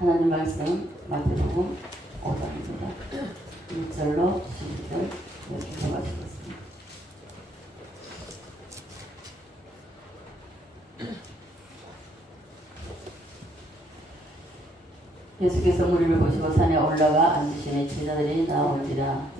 하나님 말씀 마태복음 5장입니다. 1절로 12절 여기서 마치겠습니다. 예수께서 무리를 보시고 산에 올라가 앉으시니 제자들이 나오니라.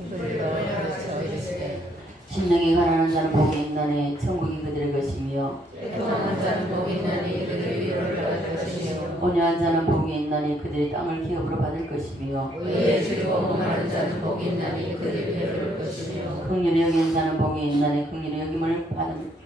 심령이 가난한 자는 복이 있나니 천국이 그들의 것이며 애통하는 자는 복이 있나니 그들의 위로를 받을 것이며 온유한 자는 복이 있나니 그들이 땅을 기업으로 받을 것이며 의에 즐거워 목마른 자는 복이 있나니 그들이 배부를 것이며 긍휼히 여기는 자는 복이 있나니 긍휼히 여김을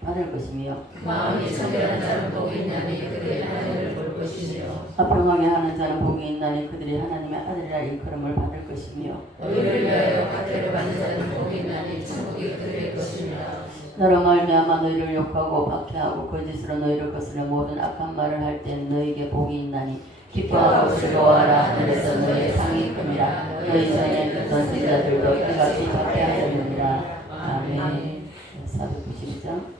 받을 것이며 마음이 청결한 자는 복이 있나니 그들이 하늘을 볼 것이며 화평하게 하는 자는 복이 있나니 그들이 하나님의 아들이라 일컬음을 받을 것이며 의를 위하여 박해를 받는 자는 복이 있나니 천국이 그들의 것이니라. 너로 말미암아 너희를 욕하고 박해하고 거짓으로 너희를 거스려 모든 악한 말을 할 때는 너희에게 복이 있나니 기뻐하고 즐거워하라. 하늘에서 너희의 상이 큼이라. 너희 전에 있던 선지자들도 이같이 박해하였느니라. 아멘. 492장.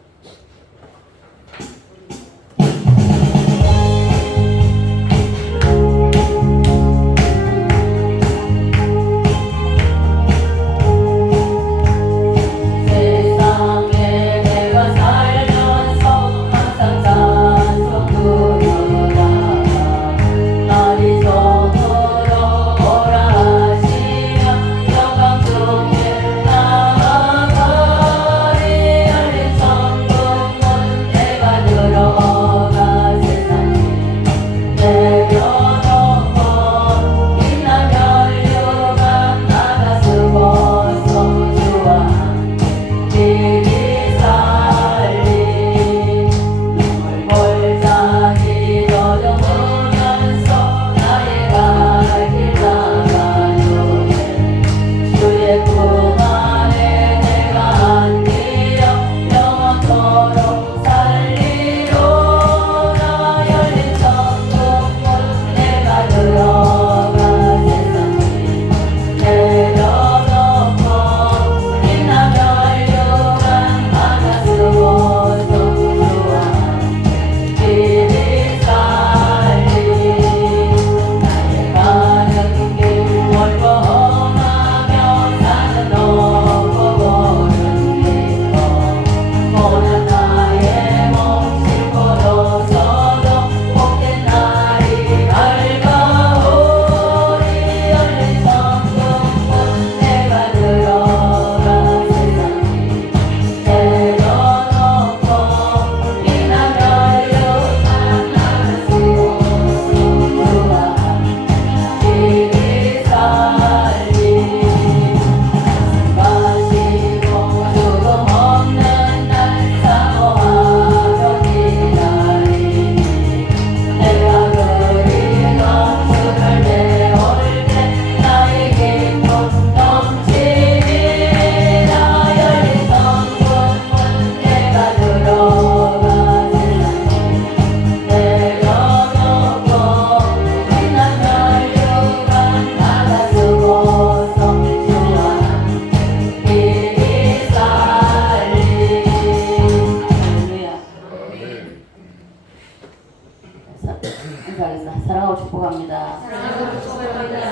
사랑하고 축복합니다. 사랑하고 축복합니다.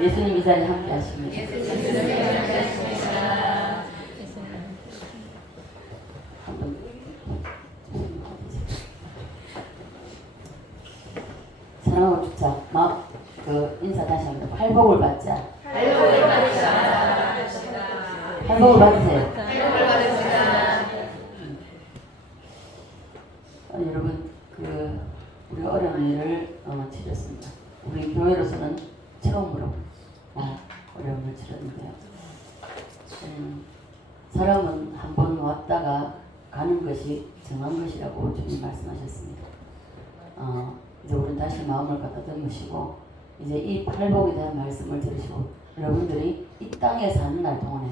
예수님 이 자리에 함께 하십니다. 사랑하고 축자. 인사 다시 합니다. 팔복을 받자. 팔복을 받으시다. 팔복을 받으세요. 팔복을 받으시다. 여러분 우리가 어려운 일을 치렀습니다. 우리 교회로서는 처음으로 어려움을 치렀는데요. 사람은 한 번 왔다가 가는 것이 정한 것이라고 주님 말씀하셨습니다. 이제 우리는 다시 마음을 가다듬으시고 이제 이 팔복에 대한 말씀을 들으시고 여러분들이 이 땅에 사는 날 동안에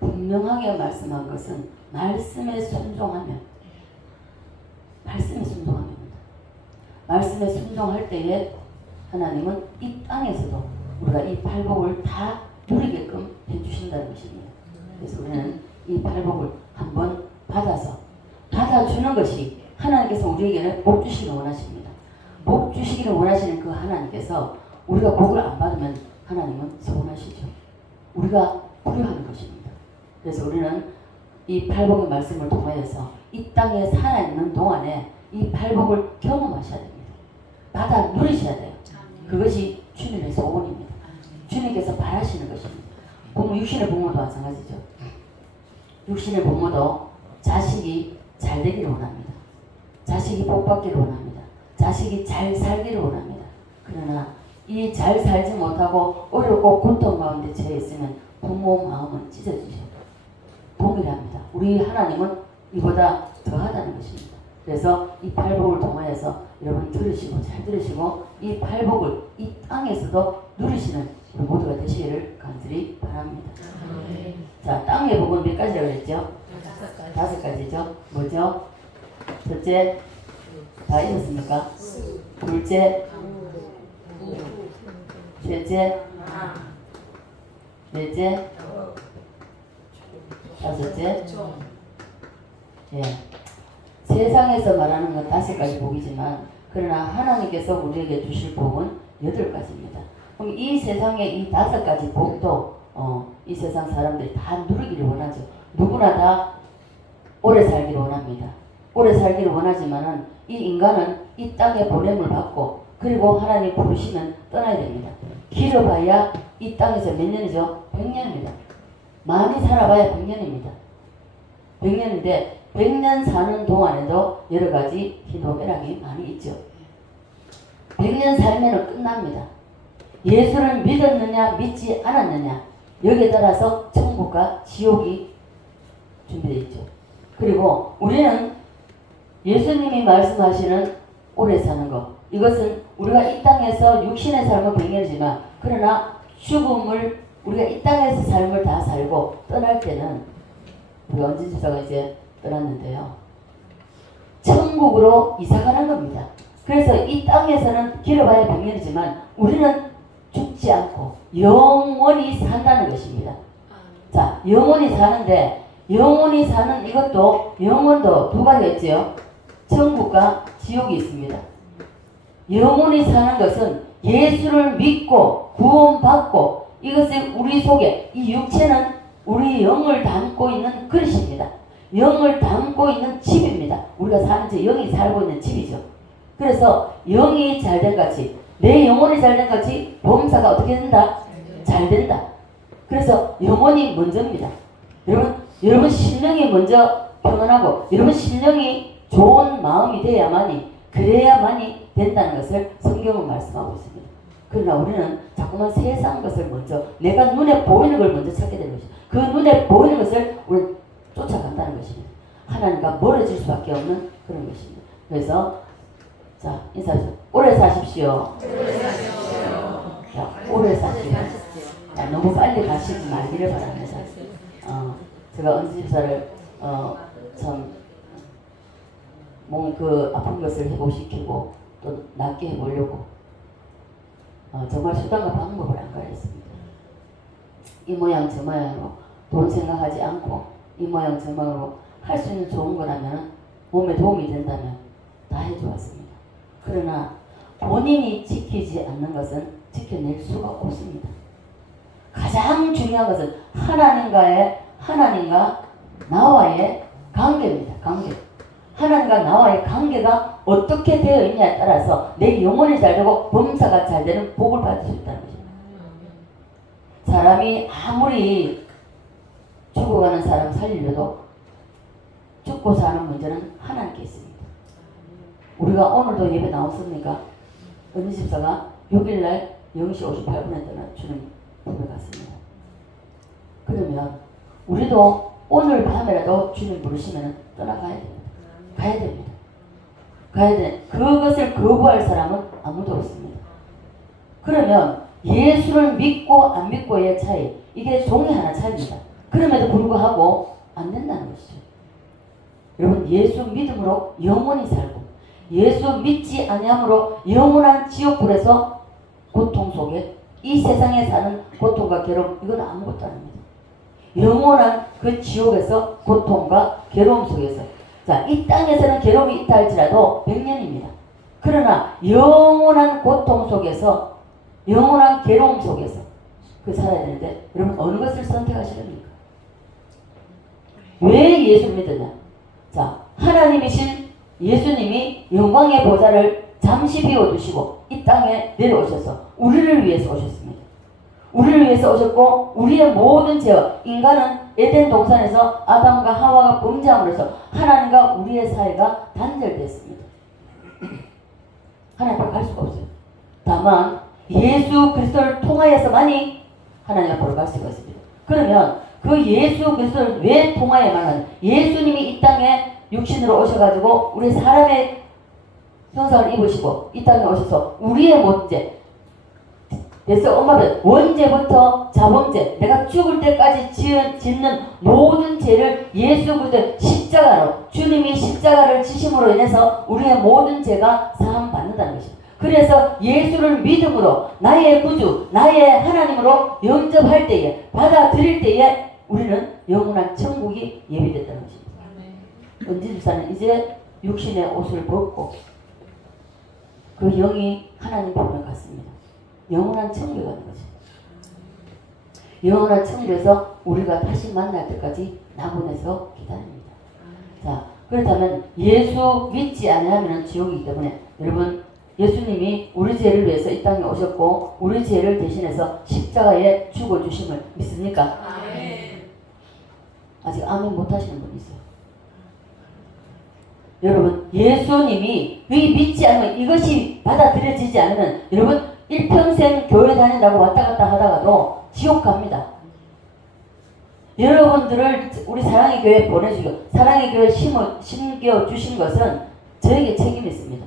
분명하게 말씀한 것은 말씀에 순종하면 말씀에 순종할 때에 하나님은 이 땅에서도 우리가 이 팔복을 다 누리게끔 해주신다는 것입니다. 그래서 우리는 이 팔복을 한번 받아서 받아주는 것이 하나님께서 우리에게는 복 주시기를 원하십니다. 복 주시기를 원하시는 그 하나님께서 우리가 복을 안 받으면 하나님은 서운하시죠. 우리가 불효하는 것입니다. 그래서 우리는 이 팔복의 말씀을 통하여서 이 땅에 살아있는 동안에 이 팔복을 경험하셔야 됩니다. 받아 누리셔야 돼요. 그것이 주님의 소원입니다. 주님께서 바라시는 것입니다. 부모, 육신의 부모도 마찬가지죠. 육신의 부모도 자식이 잘 되기를 원합니다. 자식이 복 받기를 원합니다. 자식이 잘 살기를 원합니다. 그러나 이 잘 살지 못하고 어렵고 고통 가운데 처해 있으면 부모 마음은 찢어지죠. 동일합니다. 우리 하나님은 이보다 더하다는 것입니다. 그래서 이 팔복을 통하여서 여러분 들으시고 잘 들으시고 이 팔복을 이 땅에서도 누리시는 우리 모두가 되시기를 간절히 바랍니다. 자, 땅의 복은 몇 가지라고 했죠? 5가지죠. 뭐죠? 첫째, 다 읽었습니까? 둘째, 셋째, 넷째, 다섯째. 예. 세상에서 말하는 건 5가지 복이지만 그러나 하나님께서 우리에게 주실 복은 8가지입니다. 그럼 이 세상의 이 5가지 복도 이 세상 사람들이 다 누리기를 원하죠. 누구나 다 오래 살기를 원합니다. 오래 살기를 원하지만은 이 인간은 이 땅에 보냄을 받고 그리고 하나님 부르시면 떠나야 됩니다. 길어봐야 이 땅에서 몇 년이죠? 100년입니다. 많이 살아봐야 100년입니다. 100년인데 100년 사는 동안에도 여러 가지 희노애락이 많이 있죠. 100년 살면 끝납니다. 예수를 믿었느냐 믿지 않았느냐 여기에 따라서 천국과 지옥이 준비되어 있죠. 그리고 우리는 예수님이 말씀하시는 오래 사는 것, 이것은 우리가 이 땅에서 육신의 삶은 100년이지만 그러나 죽음을 우리가 이 땅에서 삶을 다 살고 떠날 때는 우리 언진 집사가 이제 떠났는데요. 천국으로 이사가는 겁니다. 그래서 이 땅에서는 길어봐야 100년이지만 우리는 죽지 않고 영원히 산다는 것입니다. 자, 영원히 사는데 영원히 사는 이것도 영원도 2가지가 있죠. 천국과 지옥이 있습니다. 영원히 사는 것은 예수를 믿고 구원받고 이것을 우리 속에 이 육체는 우리 영을 담고 있는 그릇입니다. 영을 담고 있는 집입니다. 우리가 사는 집, 영이 살고 있는 집이죠. 그래서 영이 잘된 같이 내 영혼이 잘된 같이 범사가 어떻게 된다? 잘 된다. 그래서 영혼이 먼저입니다. 여러분 심령이 먼저 평안하고 여러분 심령이 좋은 마음이 돼야만이 그래야만이 된다는 것을 성경은 말씀하고 있습니다. 그러나 우리는 자꾸만 세상 것을 먼저 내가 눈에 보이는 걸 먼저 찾게 되는 것이죠. 그 눈에 보이는 것을 우리 쫓아간다는 것입니다. 하나님과 멀어질 수밖에 없는 그런 것입니다. 그래서 자 인사하시죠. 오래 사십시오. 자, 오래 사십시오. 자, 너무 빨리 가시지 말기를 바랍니다. 제가 언지집사를 참 몸 그 아픈 것을 회복시키고 또 낫게 해보려고 정말 수단과 방법을 안 가렸습니다. 이 모양 저 모양으로 돈 생각하지 않고 이 모양 저 모양으로 할 수 있는 좋은 거라면 몸에 도움이 된다면 다 해주었습니다. 그러나 본인이 지키지 않는 것은 지켜낼 수가 없습니다. 가장 중요한 것은 하나님과 나와의 관계입니다. 관계. 하나님과 나와의 관계가 어떻게 되어 있냐에 따라서 내 영혼이 잘 되고 범사가 잘 되는 복을 받을 수 있다는 것입니다. 사람이 아무리 죽어가는 사람 살리려도 죽고 사는 문제는 하나님께 있습니다. 우리가 오늘도 예배 나왔습니까? 은희 집사가 6일날 0시 58분에 떠나 주님 부르러 갔습니다. 그러면 우리도 오늘 밤에라도 주님 부르시면 떠나가야 됩니다. 가야 됩니다. 가야 돼. 그것을 거부할 사람은 아무도 없습니다. 그러면 예수를 믿고 안 믿고의 차이, 이게 종이 하나 차이입니다. 그럼에도 불구하고 안 된다는 것이죠. 여러분 예수 믿음으로 영원히 살고 예수 믿지 아니함으로 영원한 지옥불에서 고통 속에 이 세상에 사는 고통과 괴로움, 이건 아무것도 아닙니다. 영원한 그 지옥에서 고통과 괴로움 속에서, 자 자, 이 땅에서는 괴로움이 있다 할지라도 100년입니다. 그러나 영원한 고통 속에서, 영원한 괴로움 속에서 그 살아야 되는데 여러분 어느 것을 선택하시렵니까? 왜 예수를 믿느냐? 자, 하나님이신 예수님이 영광의 보좌를 잠시 비워두시고 이 땅에 내려오셔서 우리를 위해서 오셨습니다. 우리를 위해서 오셨고 우리의 모든 죄와, 인간은 에덴 동산에서 아담과 하와가 범죄함으로써 하나님과 우리의 사이가 단절됐습니다. 하나님 앞으로 갈 수가 없어요. 다만 예수 그리스도를 통하여서만이 하나님 앞으로 갈 수가 있습니다. 그러면 그 예수 그리스도를 왜 통하여만 하는, 예수님이 이 땅에 육신으로 오셔가지고 우리 사람의 형상을 입으시고 이 땅에 오셔서 우리의 문제, 그래서 엄마는 원죄부터 자범죄, 내가 죽을 때까지 짓는 모든 죄를 예수 그리스도의 십자가로, 주님이 십자가를 지심으로 인해서 우리의 모든 죄가 사함 받는다는 것입니다. 그래서 예수를 믿음으로 나의 구주, 나의 하나님으로 영접할 때에, 받아들일 때에 우리는 영원한 천국이 예비됐다는 것입니다. 은지 집사는 이제 육신의 옷을 벗고 그 영이 하나님 보면 갔습니다. 영원한 천국에 가는 거지. 영원한 천국에서 우리가 다시 만날 때까지 낙원에서 기다립니다. 자, 그렇다면 예수 믿지 않으면 지옥이기 때문에 여러분, 예수님이 우리 죄를 위해서 이 땅에 오셨고 우리 죄를 대신해서 십자가에 죽어주심을 믿습니까? 아멘. 아직 아멘 못하시는 분이 있어요. 여러분, 예수님이 믿지 않으면, 이것이 받아들여지지 않으면 여러분 일평생 교회 다닌다고 왔다 갔다 하다가도 지옥 갑니다. 여러분들을 우리 사랑의 교회에 보내주고 사랑의 교회에 심겨주신 것은 저에게 책임이 있습니다.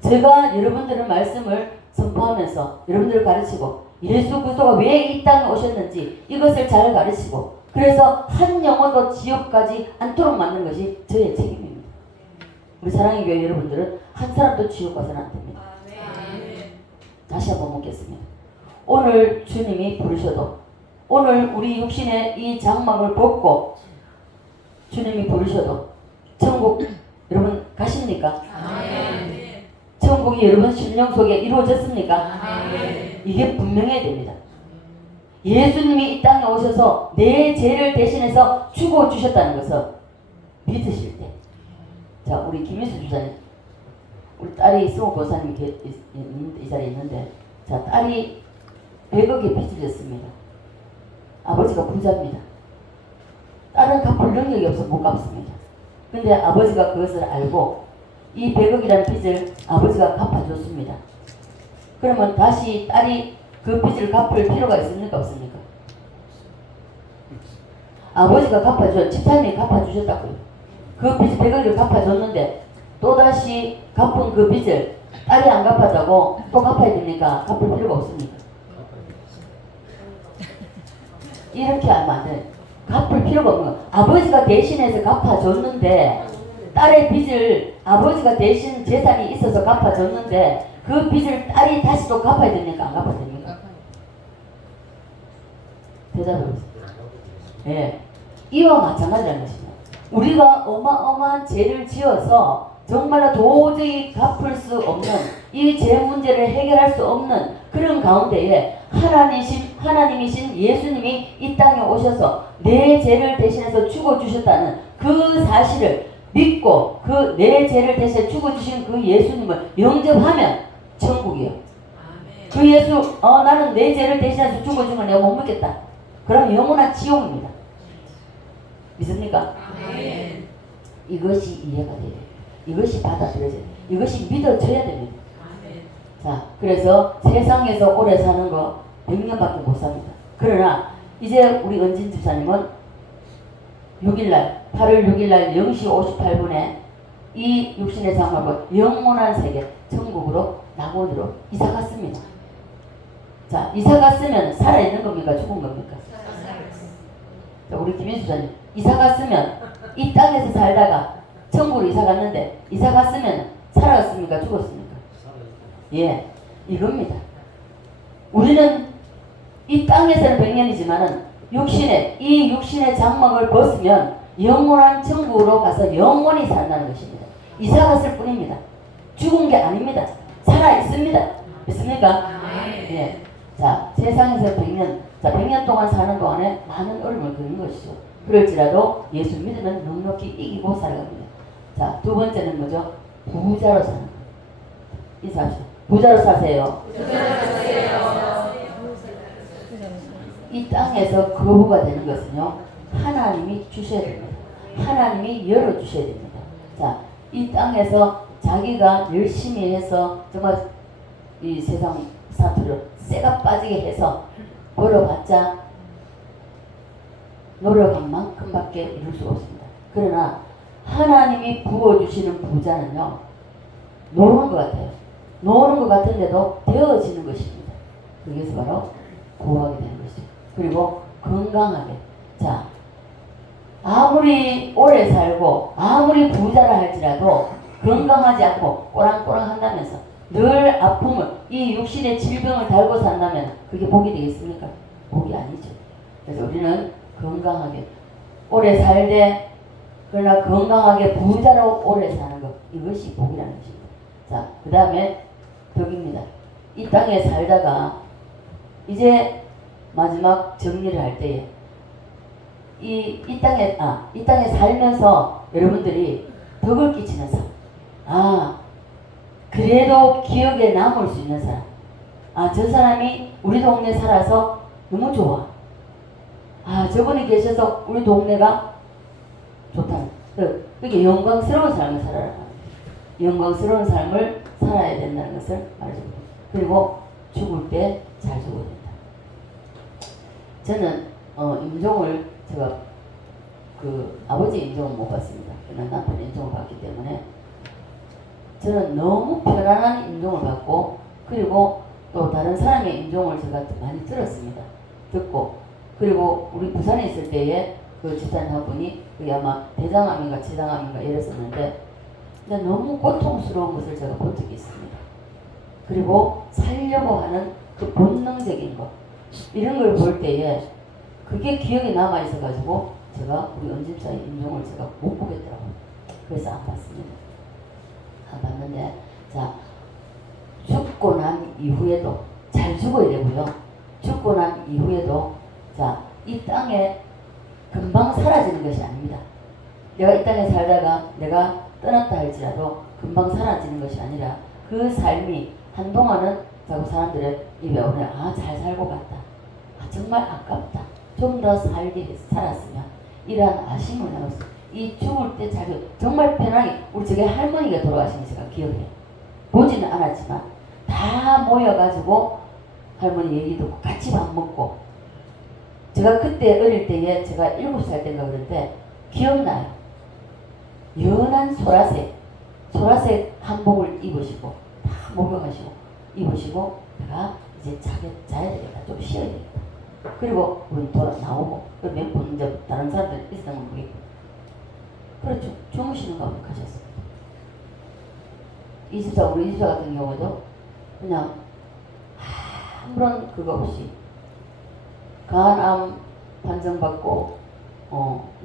제가 여러분들의 말씀을 선포하면서 여러분들을 가르치고 예수 그리스도가 왜 이 땅에 오셨는지 이것을 잘 가르치고, 그래서 한 영혼도 지옥까지 않도록 만드는 것이 저의 책임입니다. 우리 사랑의 교회 여러분들은 한 사람도 지옥 가서는 안 됩니다. 다시 한번 묻겠습니다. 오늘 주님이 부르셔도, 오늘 우리 육신의 이 장막을 벗고 주님이 부르셔도 천국 여러분 가십니까? 아멘. 천국이 여러분 심령 속에 이루어졌습니까? 아멘. 이게 분명해야 됩니다. 예수님이 이 땅에 오셔서 내 죄를 대신해서 죽어주셨다는 것을 믿으실 때, 자, 우리 김희수 주사님, 우리 딸이 승호 권사님이 이 자리에 있는데, 자, 딸이 100억의 빚을 졌습니다. 아버지가 부자입니다. 딸은 갚을 능력이 없어 못 갚습니다. 근데 아버지가 그것을 알고 이 100억이라는 빚을 아버지가 갚아줬습니다. 그러면 다시 딸이 그 빚을 갚을 필요가 있습니까? 없습니까? 아버지가 갚아줘, 집사님이 갚아주셨다고요. 그 빚 100억을 갚아줬는데 또다시 갚은 그 빚을 딸이 안 갚았다고 또 갚아야 됩니까? 갚을 필요가 없습니까? 이렇게 하면 안 돼. 갚을 필요가 없는 거. 아버지가 대신해서 갚아줬는데, 딸의 빚을 아버지가 대신 재산이 있어서 갚아줬는데 그 빚을 딸이 다시 또 갚아야 됩니까? 안 갚아야 됩니까? 대답을 해보세요. 예. 이와 마찬가지라는 것입니다. 우리가 어마어마한 죄를 지어서 정말로 도저히 갚을 수 없는 이 죄 문제를 해결할 수 없는 그런 가운데에 하나님이신 예수님이 이 땅에 오셔서 내 죄를 대신해서 죽어주셨다는 그 사실을 믿고 그 내 죄를 대신해 죽어주신 그 예수님을 영접하면 천국이에요. 아멘. 그 예수, 나는 내 죄를 대신해서 죽어준 걸 내가 못 믿겠다. 그럼 영원한 지옥입니다. 믿습니까? 아멘. 이것이 이해가 돼요. 이것이 받아들여져요. 이것이 믿어져야 됩니다. 아멘. 자, 그래서 세상에서 오래 사는 거 100년밖에 못 삽니다. 그러나 이제 우리 은진 집사님은 6일날 8월 6일날 0시 58분에 이 육신의 장막을 영원한 세계 천국으로 낙원으로 이사 갔습니다. 자, 이사 갔으면 살아있는 겁니까? 죽은 겁니까? 자, 우리 김인수 자님, 이사 갔으면 이 땅에서 살다가 천국으로 이사 갔는데 이사 갔으면 살아갔습니까? 죽었습니까? 예, 이겁니다. 우리는 이 땅에서는 100년이지만은 이 육신의 장막을 벗으면 영원한 천국으로 가서 영원히 산다는 것입니다. 이사 갔을 뿐입니다. 죽은 게 아닙니다. 살아 있습니다. 믿습니까? 예. 자, 세상에서 100년, 자, 100년 동안 사는 동안에 많은 어려움을 겪는 것이죠. 그럴지라도 예수 믿으면 넉넉히 이기고 살아갑니다. 자, 두 번째는 뭐죠? 부자로 사는 것. 인사하시죠. 부자로 사세요. 이 땅에서 거부가 되는 것은요, 하나님이 주셔야 됩니다. 하나님이 열어주셔야 됩니다. 자, 이 땅에서 자기가 열심히 해서 정말 이 세상 사투를 쇠가 빠지게 해서 벌어봤자 노력한 만큼밖에 이룰 수가 없습니다. 그러나 하나님이 부어주시는 부자는요, 노는 것 같아요. 노는 것 같은데도 되어지는 것입니다. 그래서 바로 구하게 되는 것이죠. 그리고 건강하게. 자, 아무리 오래 살고 아무리 부자라 할지라도 건강하지 않고 꼬랑꼬랑 한다면서 늘 아픔을, 이 육신의 질병을 달고 산다면 그게 복이 되겠습니까? 복이 아니죠. 그래서 우리는 건강하게 오래 살되, 그러나 건강하게 부자로 오래 사는 것, 이것이 복이라는 것입니다. 자, 그 다음에 덕입니다. 이 땅에 살다가 이제 마지막 정리를 할 때에 이 땅에 살면서 여러분들이 덕을 끼치는 삶. 그래도 기억에 남을 수 있는 사람. 저 사람이 우리 동네 살아서 너무 좋아. 저분이 계셔서 우리 동네가 좋다. 그렇게 영광스러운 삶을 살아라. 영광스러운 삶을 살아야 된다는 것을 말해줍니다. 그리고 죽을 때 잘 죽어야 된다. 저는 임종을 제가 아버지 임종을 못 봤습니다. 그러나 남편 임종을 봤기 때문에 저는 너무 편안한 임종을 받고, 그리고 또 다른 사람의 임종을 제가 많이 들었습니다. 듣고, 그리고 우리 부산에 있을 때에 그 집사님 한 분이 그게 아마 대장암인가 췌장암인가 이랬었는데, 근데 너무 고통스러운 것을 제가 본 적이 있습니다. 그리고 살려고 하는 그 본능적인 것, 이런 걸 볼 때에 그게 기억에 남아 있어가지고 제가 우리 은집사의 임종을 제가 못 보겠더라고요. 그래서 안 봤습니다. 안 봤는데, 자, 죽고 난 이후에도 잘 죽어야 되고요. 죽고 난 이후에도, 자, 이 땅에 금방 사라지는 것이 아닙니다. 내가 이 땅에 살다가 내가 떠났다 할지라도 금방 사라지는 것이 아니라 그 삶이 한동안은 자꾸 사람들의 입에 오면 잘 살고 갔다. 정말 아깝다. 좀 더 살았으면. 이러한 아쉬움을 나눴어요. 이 죽을 때 정말 편하게, 우리 저게 할머니가 돌아가신 거 제가 기억해요. 보지는 않았지만 다 모여가지고 할머니 얘기 듣고 같이 밥 먹고, 제가 그때 어릴 때에 제가 7살 때인가 그런데 기억나요. 연한 소라색 한복을 입으시고 다 목욕하시고 입으시고, 내가 이제 자야 되겠다. 좀 쉬어야 되겠다. 그리고 우리 나오고, 몇 분 이제 다른 사람들 있었던 건 모르겠고, 그렇죠. 주무시는 가운데 가셨습니다. 우리 이집사 같은 경우도 그냥 아무런 그거 없이 간암 판정받고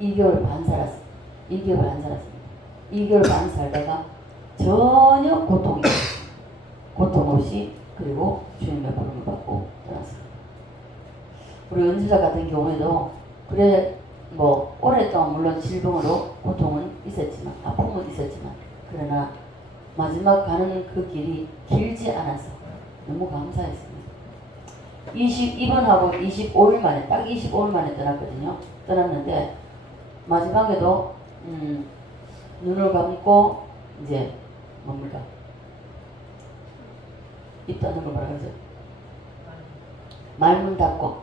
2개월 반 살았습니다. 2개월 반 살았습니다. 2개월 반 살다가 전혀 고통 없이, 그리고 주님의 부름을 받고 떠났습니다. 우리 은지자 같은 경우에도 그래 오랫동안 물론 질병으로 고통은 있었지만, 아픔은 있었지만, 그러나 마지막 가는 그 길이 길지 않아서 너무 감사했습니다. 22번하고 25일 만에, 딱 25일 만에 떠났거든요. 떠났는데 마지막에도 눈을 감고 이제 뭡니까? 입 닫는 거 뭐라 그러죠? 말문 닫고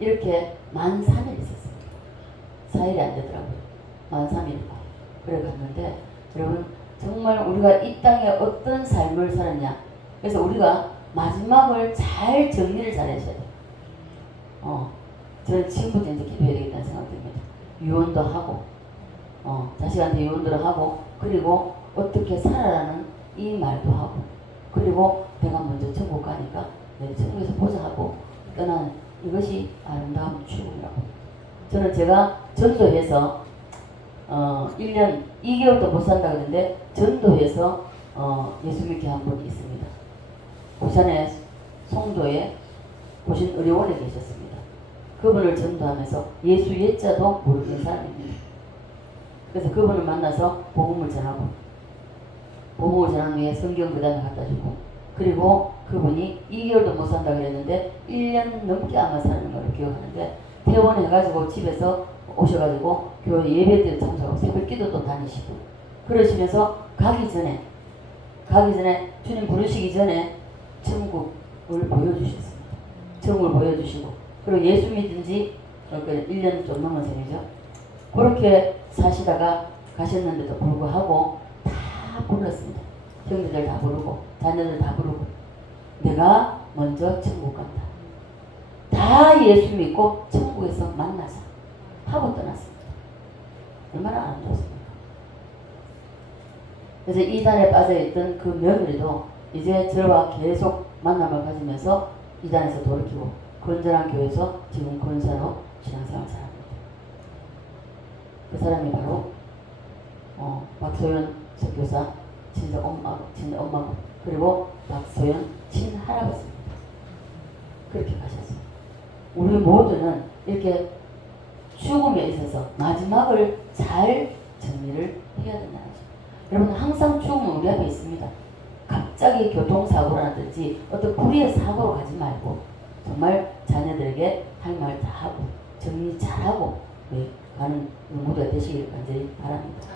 이렇게 만 3일 있었어요. 4일이 안 되더라고요. 만 3일. 그래 갔는데, 여러분 정말 우리가 이 땅에 어떤 삶을 살았냐. 그래서 우리가 마지막을 잘 정리를 잘 하셔야 돼요. 저는 지금부터 이제 기도해야 되겠다는 생각이 듭니다. 유언도 하고, 자식한테 유언도 하고, 그리고 어떻게 살아라는 이 말도 하고, 그리고 내가 먼저 천국 가니까 내 천국에서 보자 하고 떠나는, 이것이 아름다운 죽음이라고. 저는 제가 전도해서 1년 2개월도 못 산다 그러는데 전도에서 예수 믿게 한 분이 있습니다. 부산의 송도에 보신 의료원에 계셨습니다. 그분을 전도하면서 예수 예자도 모르는 사람입니다. 그래서 그분을 만나서 복음을 전하고 복음을 전한 후에 성경 그 다음에 갖다 주고 그리고 그분이 2개월도 못 산다 그랬는데 1년 넘게 아마 사는 걸 기억하는데 퇴원해가지고 집에서 오셔가지고 교회 예배 때 참석하고 새벽 기도도 다니시고 그러시면서 가기 전에 주님 부르시기 전에 천국을 보여주셨습니다. 천국을 보여주시고 그리고 예수 믿은 지 1년 좀 넘은 셈이죠. 그렇게 사시다가 가셨는데도 불구하고 다 불렀습니다. 형제들 다 부르고 자녀들 다 부르고 내가 먼저 천국 간다. 다 예수 믿고 천국에서 만나자 하고 떠났습니다. 얼마나 안 좋습니까? 그래서 이단에 빠져있던 그 며느리도 이제 저와 계속 만남을 가지면서 이단에서 돌이키고 건전한 교회에서 지금 권사로 신앙생활 잘합니다. 그 사람이 바로 박소연 선교사 친정 엄마 그리고 박소연 친할아버지입니다. 그렇게 가셨어요. 우리 모두는 이렇게 죽음에 있어서 마지막을 잘 정리를 해야 된다는 거죠. 여러분 항상 죽음은 우리 앞에 있습니다. 갑자기 교통사고라든지 어떤 불의의 사고로 가지 말고 정말 자녀들에게 할 말 다 하고 정리 잘하고 가는 모두가 되시길 간절히 바랍니다.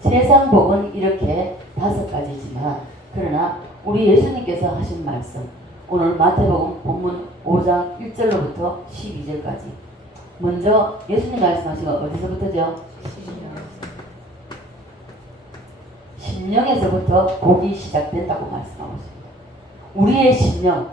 세상 복은 이렇게 5가지지만 그러나 우리 예수님께서 하신 말씀 오늘 마태복음 본문 5장 1절로부터 12절까지 먼저 예수님 말씀하신 건 어디서부터죠? 심령에서부터 복이 시작된다고 말씀하고 있습니다.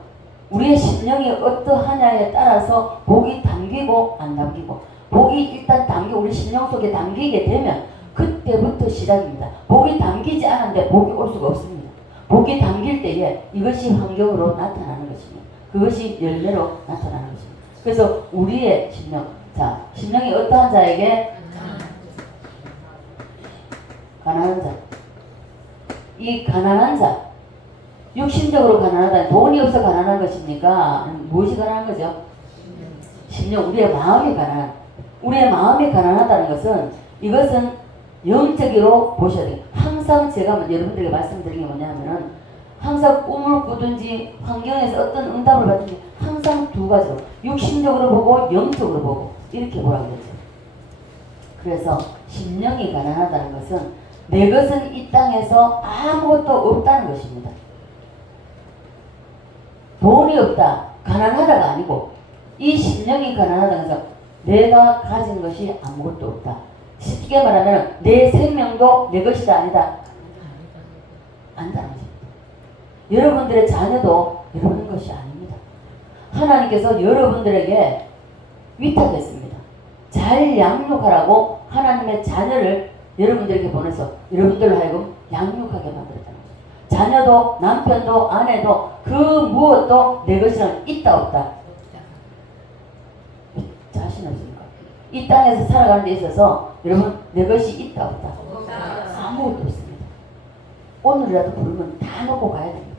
우리의 심령이 어떠하냐에 따라서 복이 담기고 안 담기고 복이 일단 우리 심령 속에 담기게 되면 그때부터 시작입니다. 복이 담기지 않은데 복이 올 수가 없습니다. 복이 담길 때에 이것이 환경으로 나타나는 것입니다. 그것이 열매로 나타나는 것입니다. 그래서 우리의 심령이 어떠한 자에게 가난한 자. 이 가난한 자, 육신적으로 가난하다. 돈이 없어 가난한 것입니까? 무엇이 가난한 거죠? 심령, 우리의 마음이 가난한. 우리의 마음이 가난하다는 것은 이것은 영적으로 보셔야 돼요. 항상 제가 여러분들에게 말씀드리는 게 뭐냐면은 항상 꿈을 꾸든지 환경에서 어떤 응답을 받든지 항상 2가지로 육신적으로 보고 영적으로 보고 이렇게 보라고 그러죠. 그래서 심령이 가난하다는 것은 내 것은 이 땅에서 아무것도 없다는 것입니다. 돈이 없다, 가난하다가 아니고 이 심령이 가난하다는 것은 내가 가진 것이 아무것도 없다. 쉽게 말하면 내 생명도 내 것이다 아니다? 안다는 것입니다. 여러분들의 자녀도 여러분 것이 아닙니다. 하나님께서 여러분들에게 위탁했습니다. 잘 양육하라고 하나님의 자녀를 여러분들에게 보내서 여러분들로 하여금 양육하게 만들었다는 거죠. 자녀도 남편도 아내도 그 무엇도 내 것이란 있다 없다? 자신 없습니까? 이 땅에서 살아가는 데 있어서 여러분 내 것이 있다 없다? 아무것도 없습니다. 오늘이라도 부르면 다 놓고 가야 됩니다.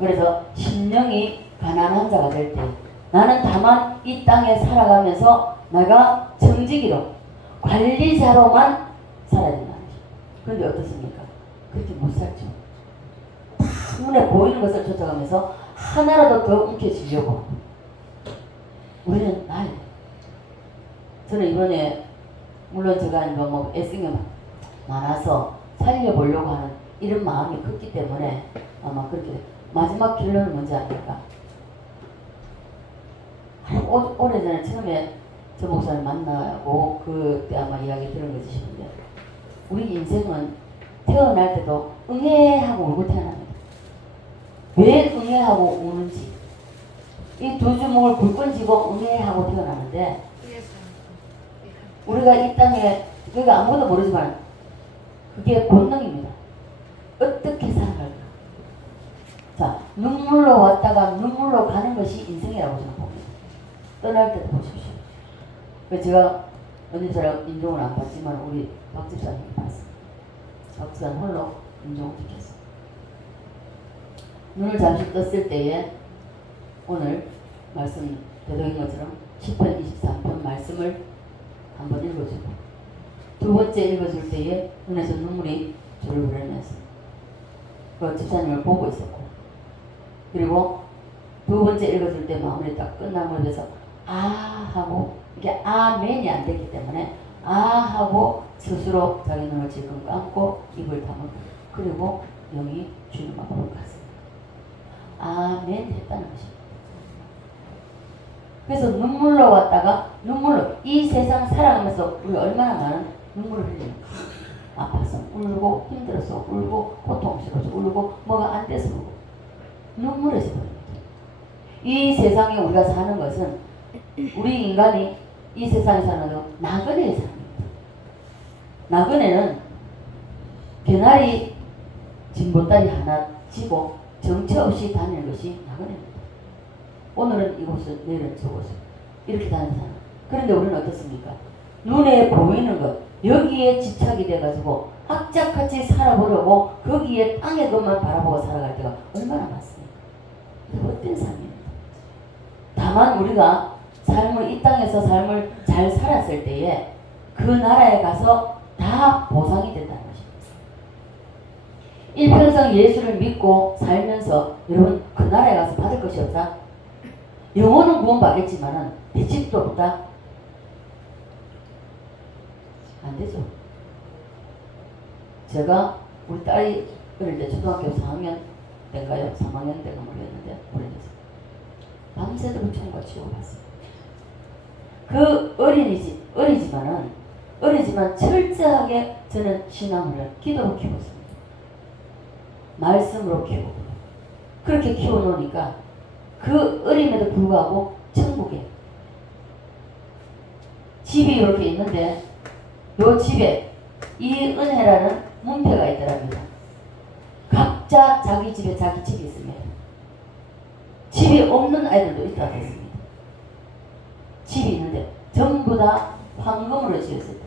그래서 심령이 가난한 자가 될 때 나는 다만 이 땅에 살아가면서 내가 정직이로 관리자로만 살아야 된다는 거죠. 그런데 어떻습니까? 그렇게 못 살죠. 다 눈에 보이는 것을 쫓아가면서 하나라도 더 움켜쥐려고 우리는 나요. 저는 이번에 물론 제가 뭐 애쓰게 많아서 살려보려고 하는 이런 마음이 컸기 때문에 아마 그렇게 마지막 결론은 뭔지 아닙니까? 오래전에 처음에 저 목사를 만나고 그때 아마 이야기 들은 거지 싶은데 우리 인생은 태어날 때도 응애하고 울고 태어납니다. 왜 응애하고 우는지 이 2주먹을 굴권 쥐고 응애하고 태어나는데 우리가 이 땅에 그러니까 아무것도 모르지만 그게 본능입니다. 어떻게 살아갈까? 자, 눈물로 왔다가 눈물로 가는 것이 인생이라고 저는 봅니다. 떠날 때도 보십시오. 제가 언니처럼 인종을 안 받지만 우리 박 집사님이 봤어요. 박 집사님 홀로 인종을 지켰어요. 눈을 잠시 떴을 때에 오늘 말씀 되도인 것처럼 10편 23편 말씀을 한번 읽어주고 두 번째 읽어줄 때에 눈에서 눈물이 줄을 흐르면서 그 집사님을 보고 있었고 그리고 두 번째 읽어줄 때 마무리 딱 끝나고 돼서 아 하고 이게 아멘이 안 됐기 때문에 아 하고 스스로 자기 눈을 지금 감고 입을 다물고 그리고 영이 주님 앞으로 갔습니다. 아멘 했다는 것입니다. 그래서 눈물로 왔다가 눈물로 이 세상 살아가면서 우리 얼마나 많은 눈물을 흘립니까? 아파서 울고 힘들어서 울고 고통스러워서 울고 뭐가 안 돼서 울고 눈물에서 울립니다. 이 세상에 우리가 사는 것은 우리 인간이 이 세상에 사는 것은 나그네의 삶입니다. 나그네는 개나리 진보다리 하나 지고 정처 없이 다니는 것이 나그네입니다. 오늘은 이곳을 내일은 저곳을 이렇게 다니는 사람. 그런데 우리는 어떻습니까? 눈에 보이는 것 여기에 집착이 돼가지고 악착같이 살아보려고 거기에 땅의 것만 바라보고 살아갈 때가 얼마나 많습니까? 헛된 삶입니다. 다만 우리가 삶을 이 땅에서 삶을 잘 살았을 때에 그 나라에 가서 다 보상이 된다는 것입니다. 일평생 예수를 믿고 살면서 여러분 그 나라에 가서 받을 것이 없다? 영혼은 구원받겠지만은 대집도 없다? 안 되죠. 제가 우리 딸이 어릴 때 초등학교 4학년 때인가요? 3학년 때가 모르겠는데 오래돼서 밤새도록 총과 치고 갔어요. 그 어리지만 철저하게 저는 신앙을 기도로 키웠습니다. 말씀으로 키우고 그렇게 키워놓으니까 그 어림에도 불구하고 천국에 집이 이렇게 있는데 요 집에 이 은혜라는 문패가 있더랍니다. 각자 자기 집에 자기 집이 있습니다. 집이 없는 아이들도 있다고 했습니다. 집이 있는데 전부 다 황금으로 지어져 있어요.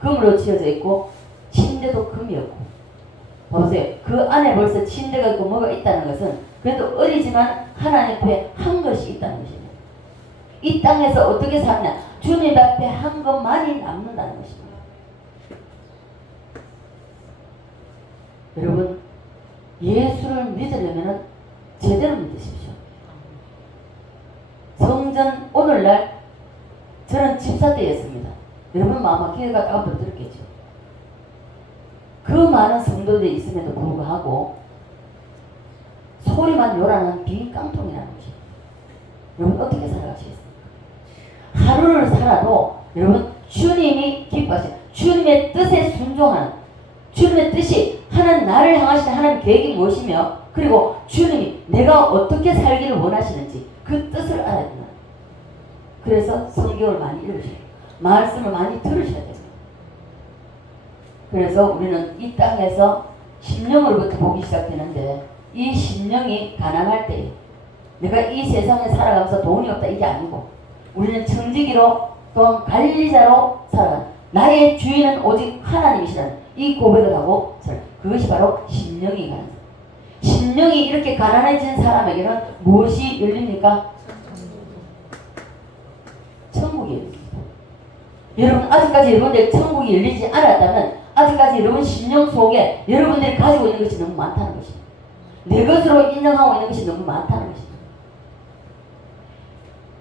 금으로 지어져 있고 침대도 금이었고 보세요. 그 안에 벌써 침대가 있고 뭐가 있다는 것은 그래도 어리지만 하나님 앞에 한 것이 있다는 것입니다. 이 땅에서 어떻게 사느냐? 주님 앞에 한 것만이 남는다는 것입니다. 여러분 예수를 믿으려면 제대로 믿으십시오. 성전 오늘날 저는 집사 때였습니다. 여러분 아마 기회가 다음부터 들었겠죠. 그 많은 성도들이 있음에도 불구하고 소리만 요란한 빈 깡통이라는 것입니다. 여러분 어떻게 살아가시겠습니까? 하루를 살아도 여러분 주님이 기뻐하시는 주님의 뜻에 순종하는 주님의 뜻이 하나님 나를 향하시는 하나님 계획이 무엇이며 그리고 주님이 내가 어떻게 살기를 원하시는지 그 뜻을 알아야 된다. 그래서 성경을 많이 읽으셔야 돼요. 말씀을 많이 들으셔야 됩니다. 그래서 우리는 이 땅에서 심령으로부터 보기 시작되는데 이 심령이 가난할 때 내가 이 세상에 살아가면서 돈이 없다 이게 아니고 우리는 청지기로 또한 관리자로 살아가는 나의 주인은 오직 하나님이시라는 이 고백을 하고 그것이 바로 심령이 가난 심령이 이렇게 가난해진 사람에게는 무엇이 열립니까? 천국이 열립니다. 여러분 아직까지 여러분들 천국이 열리지 않았다면 아직까지 여러분 심령 속에 여러분들이 가지고 있는 것이 너무 많다는 것입니다. 내 것으로 인정하고 있는 것이 너무 많다는 것입니다.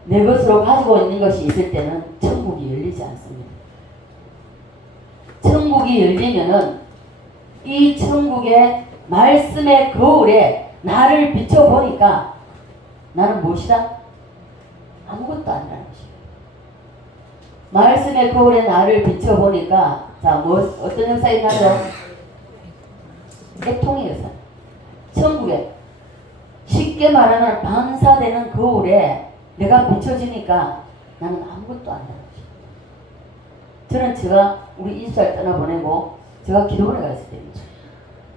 내 것으로 가지고 있는 것이 있을 때는 천국이 열리지 않습니다. 천국이 열리면은 이 천국의 말씀의 거울에 나를 비춰보니까 나는 무엇이다? 아무것도 아니라는 것입니다. 말씀의 거울에 나를 비춰보니까 어떤 역사가 있나요? 애통의 역사. 천국에 쉽게 말하면 방사되는 거울에 내가 비춰지니까 나는 아무것도 아니라는 것입니다. 저는 우리 이스라엘 떠나보내고 제가 기도원에 갔을 때입니다.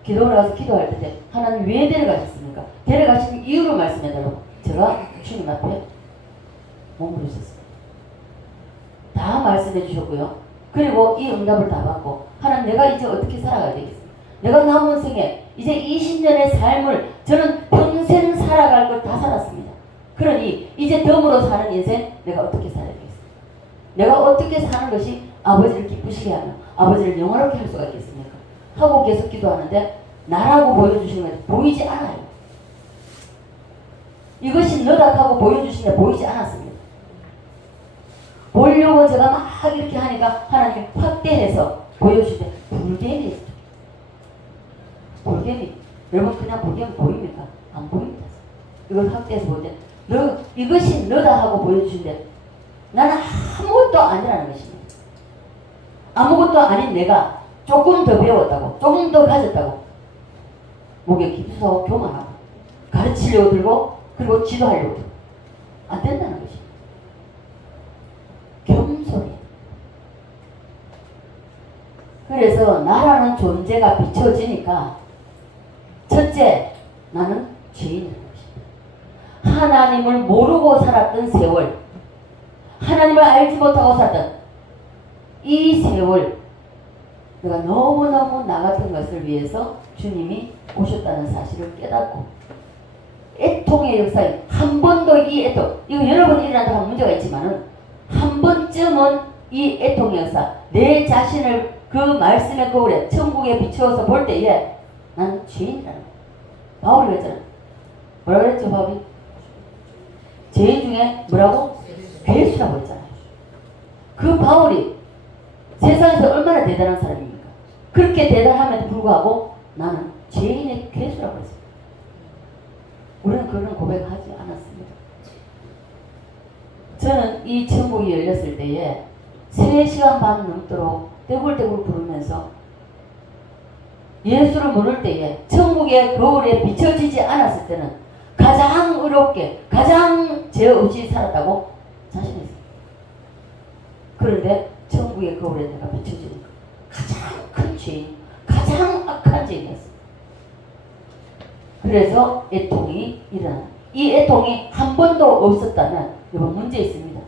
기도원에 가서 기도할 때 하나님 왜 데려가셨습니까? 데려가신 이유를 말씀해달라고 제가 주님 앞에 머무르셨습니다. 다 말씀해 주셨고요. 그리고 이 응답을 다 받고 하나님 내가 이제 어떻게 살아가야 되겠습니까? 내가 남은 생에 이제 20년의 삶을 저는 평생 살아갈 걸 다 살았습니다. 그러니 이제 덤으로 사는 인생 내가 어떻게 살아야 되겠습니까? 내가 어떻게 사는 것이 아버지를 기쁘시게 하며 아버지를 영화롭게 할 수가 있겠습니까? 하고 계속 기도하는데 나라고 보여주시는 게 보이지 않아요. 이것이 너다 하고 보여주시는 게 보이지 않았습니다. 보려고 제가 막 이렇게 하니까 하나님이 확대해서 보여주실 때 불개미 있죠. 불개미. 여러분 그냥 불개미 보입니까? 안 보입니다. 이걸 확대해서 볼 때 이것이 너다 하고 보여주신데 나는 아무것도 아니라는 것입니다. 아무것도 아닌 내가 조금 더 배웠다고 조금 더 가졌다고 목에 깊어서 교만하고 가르치려고 들고 그리고 지도하려고 들고 안 된다는 것입니다. 겸손히. 그래서 나라는 존재가 비춰지니까 첫째 나는 죄인이라는 것입니다. 하나님을 모르고 살았던 세월, 하나님을 알지 못하고 살았던 이 세월 내가 너무너무 나 같은 것을 위해서 주님이 오셨다는 사실을 깨닫고 애통의 역사에 한 번도 이 애통, 이거 여러 번 일어난다고 문제가 있지만은 한 번쯤은 이 애통의 역사, 내 자신을 그 말씀의 거울에 천국에 비추어서 볼 때에 난 죄인이라는 거야. 바울이 그랬잖아. 뭐라 그랬죠 바울이? 죄인 중에 뭐라고? 괴수라고 했잖아요. 그 바울이 세상에서 얼마나 대단한 사람입니까? 그렇게 대단함에도 불구하고 나는 죄인의 괴수라고 했습니다. 우리는 그런 고백하지 않았습니다. 저는 이 천국이 열렸을 때에 3시간 반 넘도록 떼굴떼굴 부르면서 예수를 모를 때에 천국의 거울에 비춰지지 않았을 때는 가장 의롭게 가장 죄 없이 살았다고 자신했습니다. 그런데 천국의 거울에 내가 비춰지니까 가장 큰 죄인, 가장 악한 죄인이었습니다. 그래서 애통이 일어나. 이 애통이 한 번도 없었다면 여러분 문제 있습니다.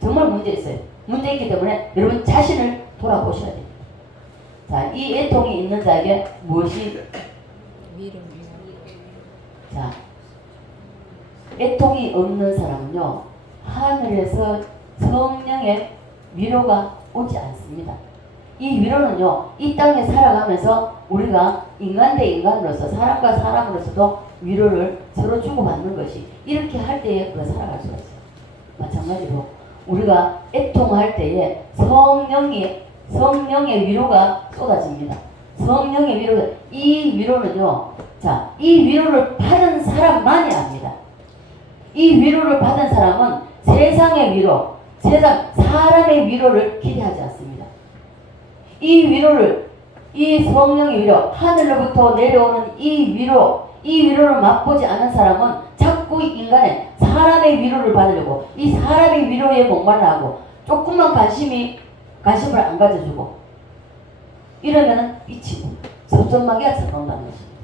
정말 문제 있어요. 문제 있기 때문에 여러분 자신을 돌아보셔야 됩니다. 자, 이 애통이 있는 자에게 무엇이 자, 애통이 없는 사람은요 하늘에서 성령의 위로가 오지 않습니다. 이 위로는요 이 땅에 살아가면서 우리가 인간 대 인간으로서 사람과 사람으로서도 위로를 서로 주고받는 것이 이렇게 할 때에 우리가 살아갈 수가 있어요. 마찬가지로 우리가 애통할 때에 성령의 위로가 쏟아집니다. 성령의 위로가, 이 위로는요, 자, 이 위로를 받은 사람만이 압니다. 이 위로를 받은 사람은 세상의 위로, 사람의 위로를 기대하지 않습니다. 이 위로를, 이 성령의 위로, 하늘로부터 내려오는 이 위로를 맛보지 않은 사람은 자꾸 인간의 사람의 위로를 받으려고 이 사람의 위로에 목말라하고 조금만 관심을 안 가져주고 이러면은 삐치고 섭섭하게 살아온다는 것입니다.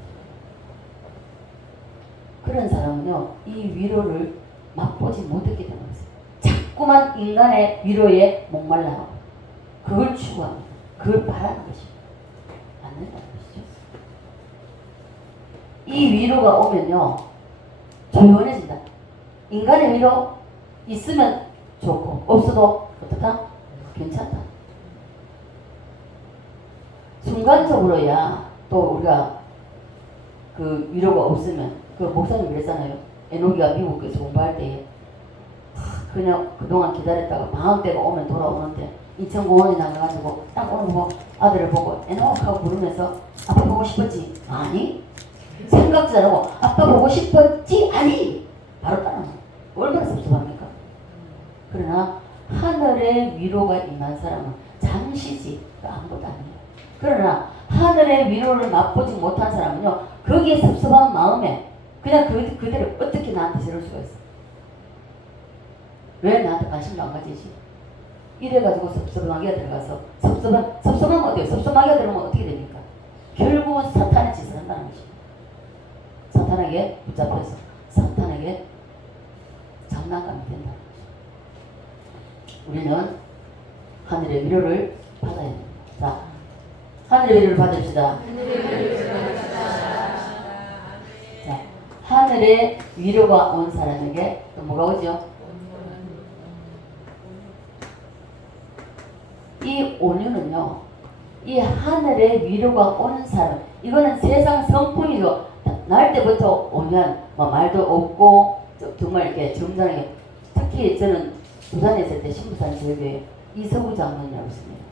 그런 사람은요 이 위로를 맛보지 못했기 때문에 자꾸만 인간의 위로에 목말라하고 그걸 추구합니다. 그걸 바라는 것입니다. 안 된다는 것이죠. 이 위로가 오면요 조용해진다. 인간의 위로 있으면 좋고 없어도 어떻다? 괜찮다. 순간적으로야 또 우리가 그 위로가 없으면 그 목사님 그랬잖아요. 에녹이가 미국에서 공부할 때에 그냥 그동안 기다렸다가 방학 때가 오면 돌아오는데 인천공원에 나가가지고 딱 오늘 보고 아들을 보고 에녹하고 부르면서 아빠 보고 싶었지? 아니. 생각도 잘하고 아빠 보고 싶었지? 아니. 바로 따라하는 얼마나 섭섭합니까? 그러나 하늘의 위로가 임한 사람은 잠시지 아무것도 아니에요. 그러나 하늘의 위로를 맛보지 못한 사람은요 거기에 섭섭한 마음에 그냥 그대로 어떻게 나한테 저럴 수가 있어. 왜 나한테 관심도 안 가지지? 이래가지고 섭섭하게 들어가서 섭섭하면 어때요? 섭섭하게 들어가면 어떻게 됩니까? 결국은 사탄의 짓을 한다는 것입니다. 사탄에게 붙잡혀서 사탄에게 장난감이 된다는 것입니다. 우리는 하늘의 위로를 받아야 됩니다. 자, 하늘의 위로를 받읍시다. 자, 하늘의 위로가 온 사람에게 또 뭐가 오죠? 이 온유는요, 이 하늘의 위로가 오는 사람, 이거는 세상 성품이죠. 날 때부터 온유한, 말도 없고, 정말 이렇게 점잖하게, 특히 저는 부산에 있을 때 신부산 제교회 이서구 장로님이라고 있습니다.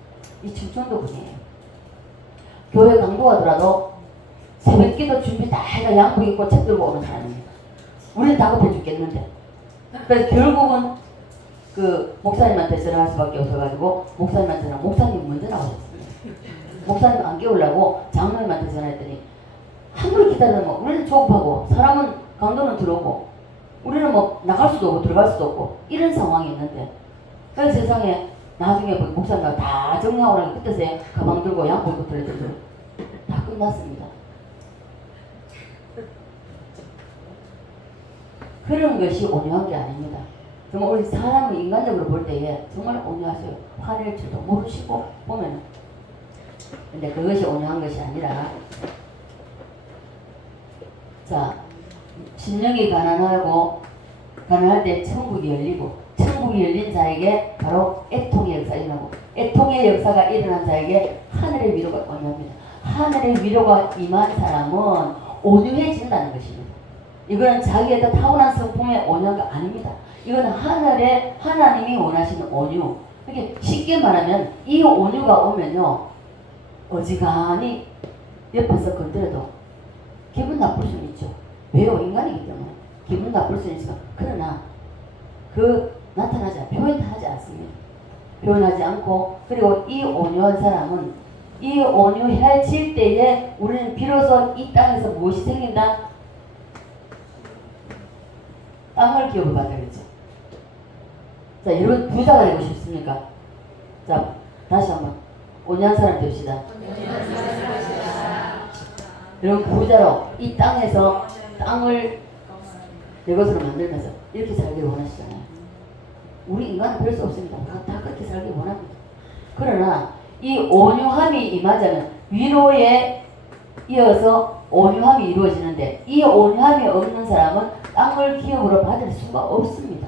이 충청도 분이에요. 교회 강도 가더라도 새벽기도 준비 다 해가 양복 입고 책 들고 오는 사람입니다. 우리는 다급해 죽겠는데. 그래서 결국은 그 목사님한테 전화할 수밖에 없어가지고 목사님한테는 목사님 먼저 나오셨습니다. 목사님 안 깨우려고 장로님한테 전화했더니 한물 기다리면 우리는 조급하고 사람은 강도는 들어오고 우리는 뭐 나갈 수도 없고 들어갈 수도 없고 이런 상황이 있는데 그 세상에 나중에 목사님과 다 정리하고 나니 그때서야 가방 들고 양복 입고 들어있더니 다 끝났습니다. 그런 것이 온유한 게 아닙니다. 정말 우리 사람을 인간적으로 볼 때에 정말 온유하세요. 화낼 줄도 모르시고 보면은. 근데 그것이 온유한 것이 아니라, 자, 심령이 가난할 때 천국이 열리고, 천국이 열린 자에게 바로 애통의 역사가 일어나고, 애통의 역사가 일어난 자에게 하늘의 위로가 온유합니다. 하늘의 위로가 임한 사람은 온유해진다는 것입니다. 이거는 자기의 타고난 성품의 온유가 아닙니다. 이거는 하나님이 원하시는 온유. 이렇게 쉽게 말하면 이 온유가 오면요, 어지간히 옆에서 건드려도 기분 나쁠 수는 있죠. 왜요? 인간이기 때문에 기분 나쁠 수는 있지만, 그러나 표현하지 않습니다. 표현하지 않고, 그리고 이 온유한 사람은 이 온유해질 때에 우리는 비로소 이 땅에서 무엇이 생긴다? 땅을 기업을 받아야죠. 자, 여러분 부자가 되고 싶습니까? 자, 다시 한번 온유한 사람 됩시다. 여러분 부자로 이 땅에서 땅을 내 것으로 만들면서 이렇게 살기를 원하시잖아요. 우리 인간은 그럴 수 없습니다. 다 그렇게 살기 원합니다. 그러나 이 온유함이 임하자면 위로에 이어서 온유함이 이루어지는데, 이 온유함이 없는 사람은 땅을 기업으로 받을 수가 없습니다.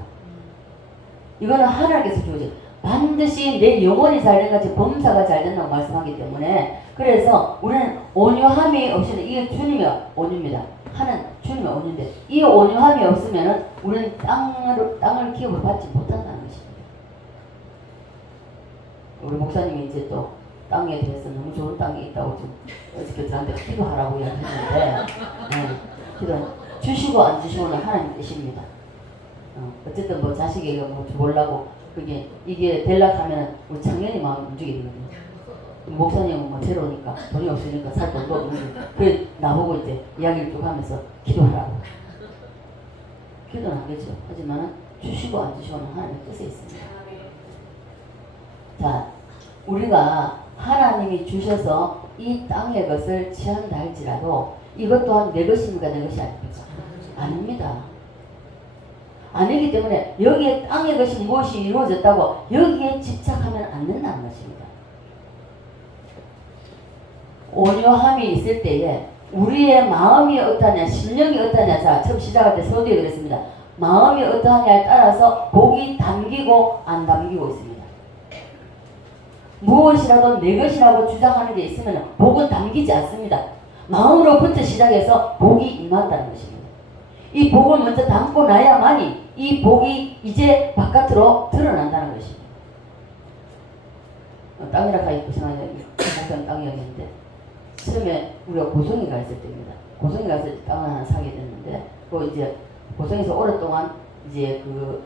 이거는 하나님께서 주어져 반드시 내 영혼이 잘된 같이 범사가 잘 된다고 말씀하기 때문에, 그래서 우리는 온유함이 없이는, 이게 주님의 온유입니다. 주님의 온유인데, 이 온유함이 없으면 우리는 땅을 기업으로 받지 못한다는 것입니다. 우리 목사님이 이제 또 땅에 대해서 너무 좋은 땅이 있다고 좀 어저께 저한테 기도하라고 이야기했는데, 기도 주시고 안 주시고는 하나님 뜻입니다. 어쨌든 뭐 자식에게 뭐 주려고 이게 되려고 하면 우리 작년이 마음이 움직이거든요. 목사님은 뭐 제로니까 돈이 없으니까 살 돈도 없는데, 그래 나보고 이제 이야기를 쭉 하면서 기도하라고. 기도는 하겠죠. 하지만 주시고 안 주시고는 하나님의 뜻에 있습니다. 자, 우리가 하나님이 주셔서 이 땅의 것을 취한다 할지라도 이것 또한 내 것입니까? 내 것이 아닙니까? 아닙니다. 아니기 때문에 여기에 땅의 것이 무엇이 이루어졌다고 여기에 집착하면 안 된다는 것입니다. 온유함이 있을 때에 우리의 마음이 어떠하냐, 심령이 어떠하냐. 자, 처음 시작할 때 서두에 그랬습니다. 마음이 어떠하냐에 따라서 복이 담기고 안 담기고 있습니다. 무엇이라도 내 것이라고 주장하는 게 있으면 복은 담기지 않습니다. 마음으로부터 시작해서 복이 임한다는 것입니다. 이 복을 먼저 담고 나야만이 이 복이 이제 바깥으로 드러난다는 것입니다. 땅이라 가입 구성하는 땅이었는데, 처음에 우리가 고성에 가 있을 때입니다. 고성에 가서 땅을 하나 사게 됐는데, 이제 고성에서 오랫동안 이제 그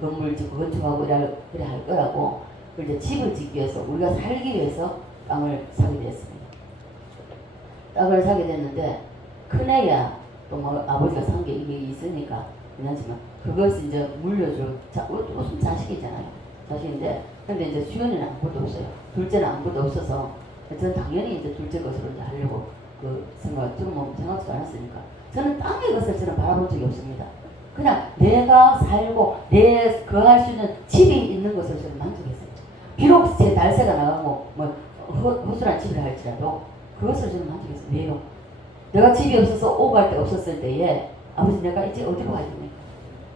건물 짓고 건축하고 그래 할 거라고, 이제 집을 짓기 위해서, 우리가 살기 위해서 땅을 사게 됐습니다. 땅을 사게 됐는데, 큰애야 또 뭐 아버지가 산 게 이게 있으니까 괜찮지만, 그것을 이제 물려줄 무슨 자식이잖아요. 자식인데, 근데 이제 수연이는 아무것도 없어요. 둘째는 아무것도 없어서, 저는 당연히 이제 둘째 것으로 이제 하려고 생각도 안 했으니까, 저는 땅의 것을 저는 바라본 적이 없습니다. 그냥 내가 살고 내 거할 수 있는 집이 있는 것을 저는 만족했어요. 비록 제 달세가 나가고 뭐 허술한 집을 할지라도 그것을 저는 만족했어요. 왜요? 내가 집이 없어서 오고 갈 데가 없었을 때에 아버지 내가 이제 어디로 가야 됩니까?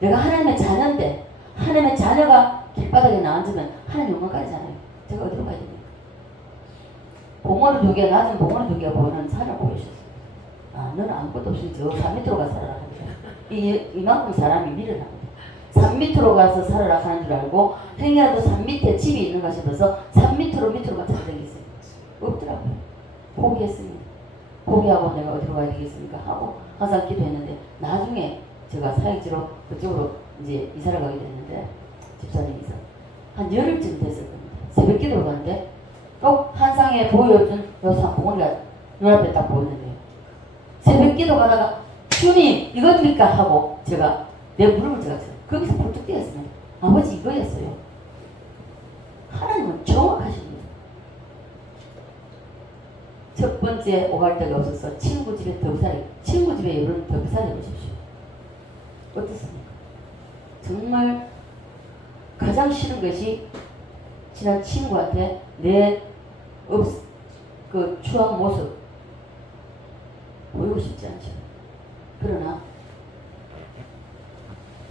내가 하나님의 자녀인데 하나님의 자녀가 길바닥에 나앉으면 하나님 영광까지잖아요. 제가 어디로 가야 됩니까? 봉오리 두 개, 낮은 봉오리 두 개가 보이는 산을 보여주셨어요. 아, 너는 아무것도 없이 저 산 밑으로 가서 살아라 합니다. 이만큼 사람이 밀어납니다. 산 밑으로 가서 살아라 하는 줄 알고 행여라도 산 밑에 집이 있는가 싶어서 산 밑으로만 찾아다녔어요. 없더라고요. 포기했습니다. 포기하고 내가 어디로 가야 되겠습니까? 하고 항상 기도했는데 나중에 제가 사역지로 그쪽으로 이제 이사를 가게 됐는데 집사님이서 한 열흘쯤 됐을 겁니다. 새벽 기도를 가는데 또 한상에 보여준 여사 봉오리가 눈앞에 딱 보였는데요. 새벽 기도 가다가 주님 이겁니까? 하고 제가 내 무릎을 제가 거기서 벌떡 뛰었습니다. 아버지 이거였어요. 하나님은 정확하십니다. 첫 번째 오갈 데가 없어서 친구 집에 친구 집에 여러분 더비살이 보십시오. 어떻습니까? 정말 가장 싫은 것이 친한 친구한테 내 그 추한 모습 보이고 싶지 않죠. 그러나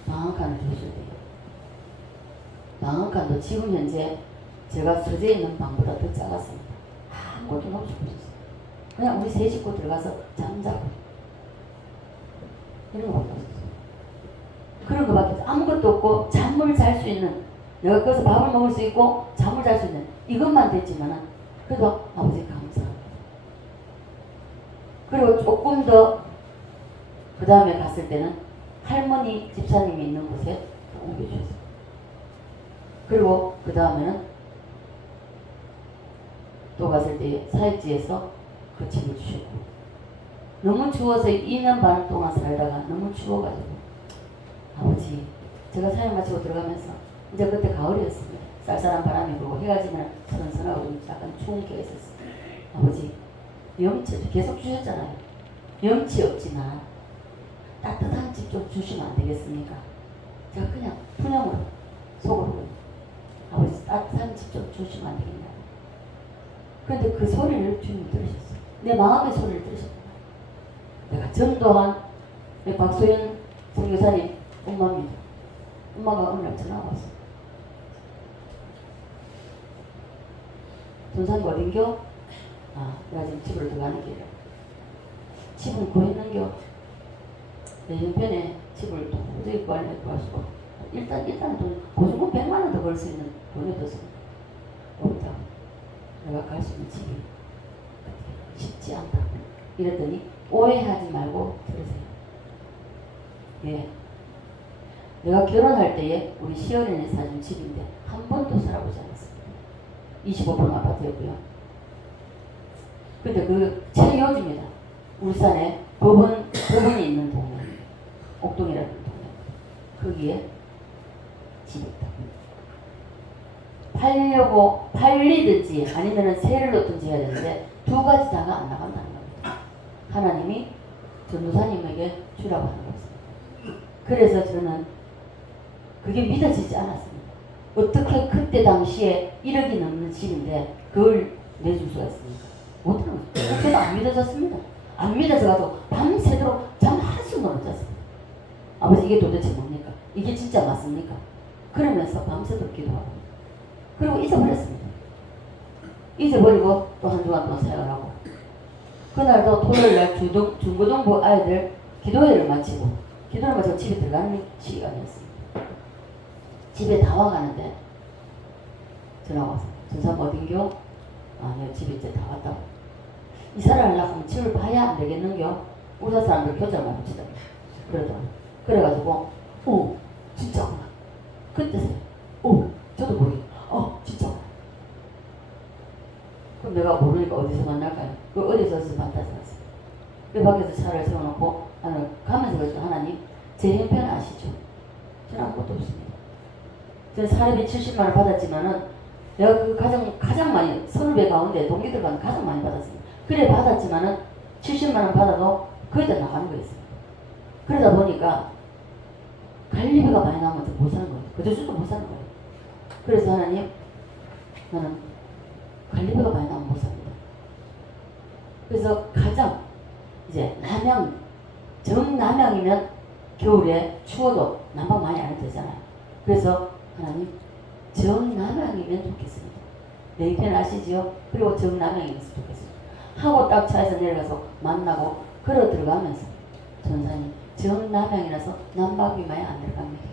방앗간을 주셔야 돼요. 방앗간도 지금 현재 제가 서재에 있는 방보다 더 작았습니다. 아무것도 놓고 싶었어요. 그냥 우리 세 식구 들어가서 잠자고 이런 거밖에 없었어요. 그런 거밖에 없어요. 아무것도 없고 잠을 잘 수 있는 내가 거기서 밥을 먹을 수 있고 잠을 잘 수 있는 이것만 됐지만은 그래도 아버지 감사합니다. 그리고 조금 더 그 다음에 갔을 때는 할머니 집사님이 있는 곳에 옮겨주셨어요. 그리고 그 다음에는 또 갔을 때 사역지에서 그 집을 주셨고 너무 추워서 2년 반 동안 살다가 너무 추워가지고 아버지 제가 사역 마치고 들어가면서 이제 그때 가을이었습니다. 쌀쌀한 바람이 불고 해가 지면 선선하고 약간 추운 게 있었어요. 아버지 염치 계속 주셨잖아요. 염치 없지만 따뜻한 집 좀 주시면 안 되겠습니까? 제가 그냥 푸념으로 속으로 아버지 따뜻한 집 좀 주시면 안 되겠냐. 그런데 그 소리를 주님 들으셨어요. 내 마음의 소리를 들으셨어요. 내가 전도한 박소연 선교사님 엄마입니다. 엄마가 오늘 날 전화가 왔어요. 전사님 어딘겨? 아, 내가 지금 집으로 들어가는 길이라. 집은 구했는겨? 내 형편에 집을 도저히 구할 수가 없어. 일단 돈, 보증금 100만 원 더 벌 수 있는 돈이 없어서 없다. 내가 갈 수 있는 집이 쉽지 않다. 이랬더니 오해하지 말고 들으세요. 예. 내가 결혼할 때에 우리 시어린이 사준 집인데 한 번도 살아보지 않았습니다. 25평 아파트였고요. 근데 그 최요지입니다. 울산에 법원이 있는 동네, 옥동이라는 동네. 거기에 집이 있다. 팔리든지 아니면 세를 놓든지 해야 되는데 두 가지 다가 안 나간다는 겁니다. 하나님이 전도사님에게 주라고 하는 것입니다. 그래서 저는 그게 믿어지지 않았습니다. 어떻게 그때 당시에 1억이 넘는 집인데 그걸 내줄 수가 있습니까? 못하는 거죠. 저도 안 믿어졌습니다. 안 믿어져가지고 밤새도록 잠 한숨도 못 잤습니다. 아버지 이게 도대체 뭡니까? 이게 진짜 맞습니까? 그러면서 밤새도록 기도하고 그리고 잊어버렸습니다. 잊어버리고 또 한 주간 동안 사역을 하고 그날도 토요일날 중고등부 아이들 기도회를 마치고 기도를 마치고 집에 들어가는 시간이었습니다. 집에 다 와가는데 전화가 와서 전사님 어딘겨? 아, 내 집에 이제 다 왔다고. 이사를 하려고 하면 집을 봐야 안 되겠는겨? 우리 사람들 교자를 많이 붙이다. 그러더라고. 그래가지고 진짜구나. 그때서야 저도 모르게 진짜구나. 그럼 내가 모르니까 어디서 만날까요? 그 어디서 만나서 왔어요. 그 밖에서 차를 세워놓고 나는 가면서 그랬죠. 하나님 제 형편 아시죠? 저는 아무것도 없습니다. 저는 사례비 70만 원 받았지만은 내가 그 가장 많이 선후배 가운데 동기들 가운데 가장 많이 받았습니다. 그래 받았지만은 70만 원 받아도 거기다 나가는 거였습니다. 그러다 보니까 갈리비가 많이 나오면 못 사는 거예요. 그저주도 못 사는 거예요. 그래서 하나님, 나는 갈리비가 많이 나오면 못 삽니다. 그래서 가장 이제 정남향이면 겨울에 추워도 난방 많이 안 해도 되잖아요. 그래서 하나님, 정남향이면 좋겠습니다. 내 입편 아시지요? 그리고 정남향이면 좋겠습니다. 하고 딱 차에서 내려가서 만나고 걸어 들어가면서 전사님, 정남향이라서 난방비 많이 안 들어갑니다.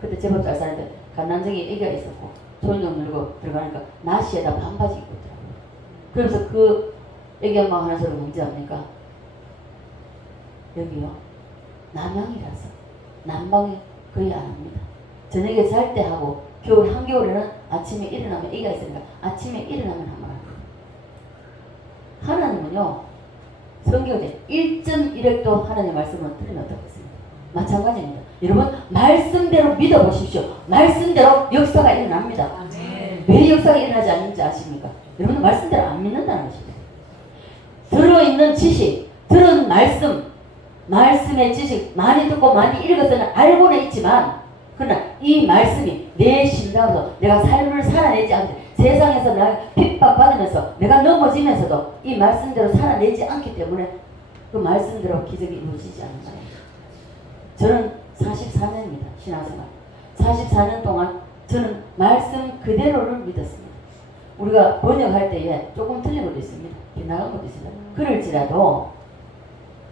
그때 제법 잘 사는데 간난쟁이 애기가 있었고 손좀 들고 들어가니까 나시에다 반바지 입고 있더라고요. 그래서 그 애기 엄마가 하는 소리가 뭔지 압니까? 여기요, 남향이라서 난방이 거의 안 합니다. 저녁에 잘 때 하고 겨울 한겨울에는 아침에 일어나면 애기가 있으니까 아침에 일어나면 한번 하고. 하나님은요, 성경에 1.1핵도 하나님의 말씀을 틀리면 어떻겠습니까? 마찬가지입니다. 여러분, 말씀대로 믿어보십시오. 말씀대로 역사가 일어납니다. 왜 역사가 일어나지 않는지 아십니까? 여러분, 말씀대로 안 믿는다는 것입니다. 들어있는 지식, 들은 말씀의 지식 많이 듣고 많이 읽어서는 알고는 있지만, 그러나 이 말씀이 내 심장으로 내가 삶을 살아내지 않게, 세상에서 나 핍박받으면서 내가 넘어지면서도 이 말씀대로 살아내지 않기 때문에 그 말씀대로 기적이 이루어지지 않는 거예요. 저는 44년입니다. 신앙생활. 44년 동안 저는 말씀 그대로를 믿었습니다. 우리가 번역할 때에 조금 틀린 것도 있습니다. 빗나간 것도 있습니다. 그럴지라도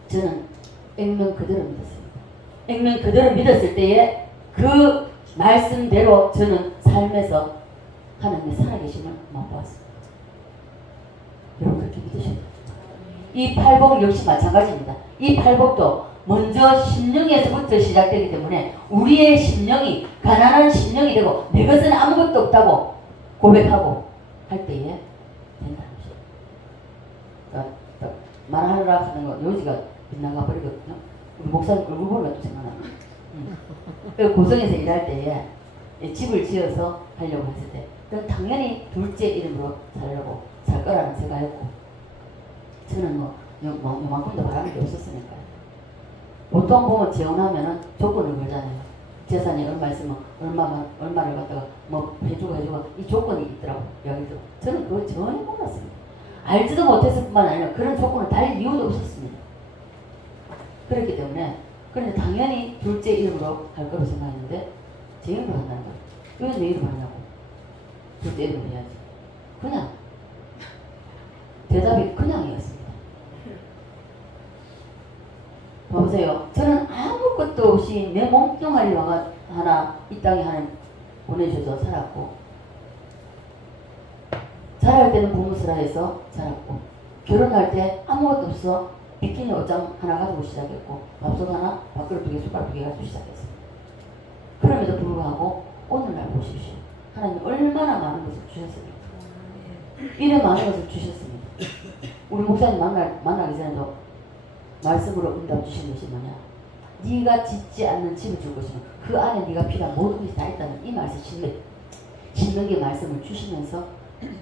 저는 액면 그대로 믿었습니다. 액면 그대로 믿었을 때에 그 말씀대로 저는 삶에서 하나님의 살아계심을 맛보았습니다. 여러분, 그렇게 믿으셔야 돼요. 이 팔복 역시 마찬가지입니다. 이 팔복도 먼저 심령에서부터 시작되기 때문에 우리의 심령이 가난한 심령이 되고 내 것은 아무것도 없다고 고백하고 할 때에 된다는 것이에요. 말하느라 하는 거 요지가 빗나가 버리거든요. 우리 목사님 얼굴 보면 또 생각납니다. 그 고성에서 일할 때에 집을 지어서 하려고 했을 때 그건 당연히 둘째 이름으로 살려고 살 거라는 생각했고, 저는 뭐 요만큼도 바라는 게 없었으니까요. 보통 보면 재혼하면은 조건을 걸잖아요. 재산이 얼마 있으면 얼마를 갖다가 뭐 해주고 이 조건이 있더라고요. 여기도. 저는 그걸 전혀 몰랐습니다. 알지도 못했을 뿐만 아니라 그런 조건을 달릴 이유도 없었습니다. 그렇기 때문에 그런데 당연히 둘째 이름으로 할 거라고 생각했는데 제 이름으로 한다는 거예요. 왜 내 이름 하냐고. 둘째 이름으로 해야지. 그냥. 대답이 그냥이었습니다. 보세요. 저는 아무것도 없이 내 몸뚱아리 하나 이 땅에 하나 보내주셔서 살았고, 자랄 때는 부무스라해서 자랐고, 결혼할 때 아무것도 없어 비키니 옷장 하나 가지고 시작했고, 밥솥 하나, 밥그릇 2개, 숟가락 2개 가지고 시작했습니다. 그럼에도 불구하고 오늘날 보십시오. 하나님 얼마나 많은 것을 주셨습니까? 이래 많은 것을 주셨습니다. 우리 목사님 만나기 전에도 말씀으로 응답 주신 것이 뭐냐? 네가 짓지 않는 집을 줄 것이면 그 안에 네가 필요한 모든 것이 다 있다는 이 말씀, 신명기 말씀을 주시면서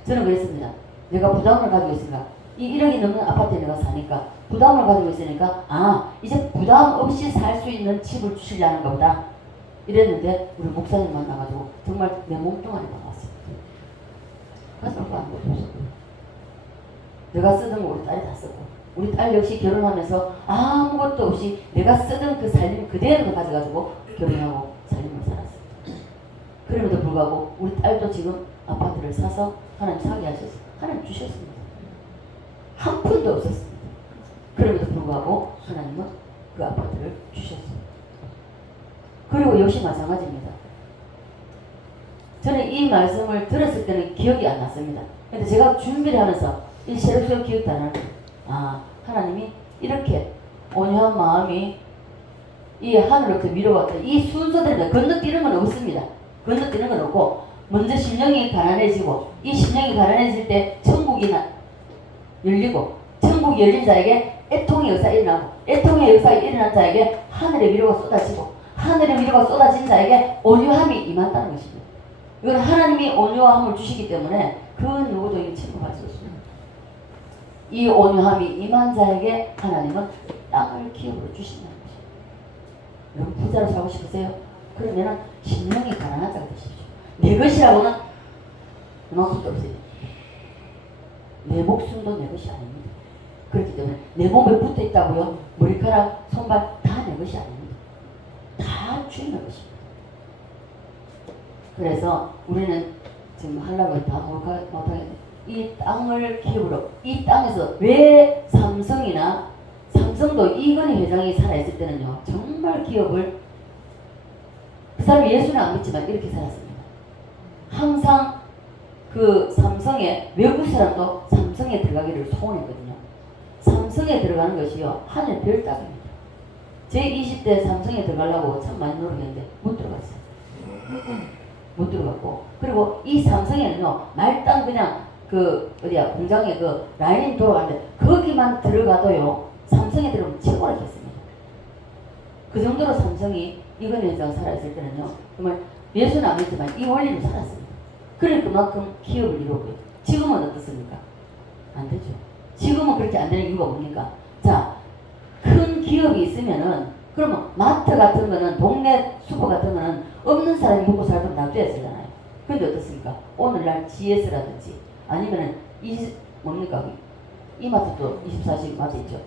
저는 그랬습니다. 내가 부담을 가지고 있으니까 이 1억이 넘는 아파트에 내가 사니까 부담을 가지고 있으니까 이제 부담 없이 살 수 있는 집을 주시려는 거다 이랬는데, 우리 목사님 만나가지고 정말 내 몸뚱아리가 왔습니다. 가슴을 안 보셨어요. 내가 쓰던 거 우리 딸이 다 썼고, 우리 딸 역시 결혼하면서 아무것도 없이 내가 쓰던 그 살림 그대로 가져가지고 결혼하고 살림을 살았어요. 그럼에도 불구하고 우리 딸도 지금 아파트를 사서 하나님 사게 하셨어요. 하나님 주셨습니다. 한 푼도 없었습니다. 그럼에도 불구하고 하나님은 그 아파트를 주셨어요. 그리고 역시 마찬가지입니다. 저는 이 말씀을 들었을 때는 기억이 안 났습니다. 근데 제가 준비를 하면서 이 새록새록 기억도 안 나요. 하나님이 이렇게 온유한 마음이 이 하늘로부터 위로가 이 순서대로 건너뛰는 건 없습니다. 건너뛰는 건 없고, 먼저 심령이 가난해지고, 이 심령이 가난해질 때 천국이 열리고, 천국이 열린 자에게 애통의 역사가 일어나고, 애통의 역사가 일어난 자에게 하늘의 위로가 쏟아지고, 하늘의 위로가 쏟아진 자에게 온유함이 임한다는 것입니다. 이건 하나님이 온유함을 주시기 때문에 그 누구도 이 침묵할 수 없습니다. 이 온유함이 임한 자에게 하나님은 땅을 기업으로 주신다는 것입니다. 여러분 부자로 살고 싶으세요? 그러면 심령이 가난한 자가 되십시오. 내 것이라고는 이만큼도 없어요. 내 목숨도 내 것이 아닙니다. 그렇기 때문에 내 몸에 붙어 있다고요. 머리카락, 손발 다 내 것이 아닙니다. 다 주님의 것입니다. 그래서 우리는 지금 하려고 다 못하겠네. 이 땅을 기업으로, 이 땅에서 왜 삼성도 이건희 회장이 살아있을 때는요, 정말 기업을, 그 사람이 예수는 안 믿지만 이렇게 살았습니다. 항상 그 삼성에, 외국 사람도 삼성에 들어가기를 소원했거든요. 삼성에 들어가는 것이요, 하늘 별 따기입니다. 제 20대 삼성에 들어가려고 참 많이 노력했는데 못 들어갔어요. 못 들어갔고, 그리고 이 삼성에는요, 말단 그냥 그 어디야 공장에 그 라인 돌아가는데 거기만 들어가도요, 삼성에 들어오면 최고라 했습니다. 그 정도로 삼성이 이건희 회장 살아있을 때는요, 정말 예수는 안 믿지만 이 원리로 살았습니다. 그래 그만큼 기업을 이루고요. 지금은 어떻습니까? 안 되죠. 지금은 그렇게 안 되는 이유가 뭡니까? 자, 큰 기업이 있으면은, 그러면 마트 같은 거는, 동네 슈퍼 같은 거는 없는 사람이 먹고 살도록 놔둬야 되잖아요. 근데 어떻습니까? 오늘날 GS라든지 아니면은 뭡니까? 이마트도 24시간 마트 있죠.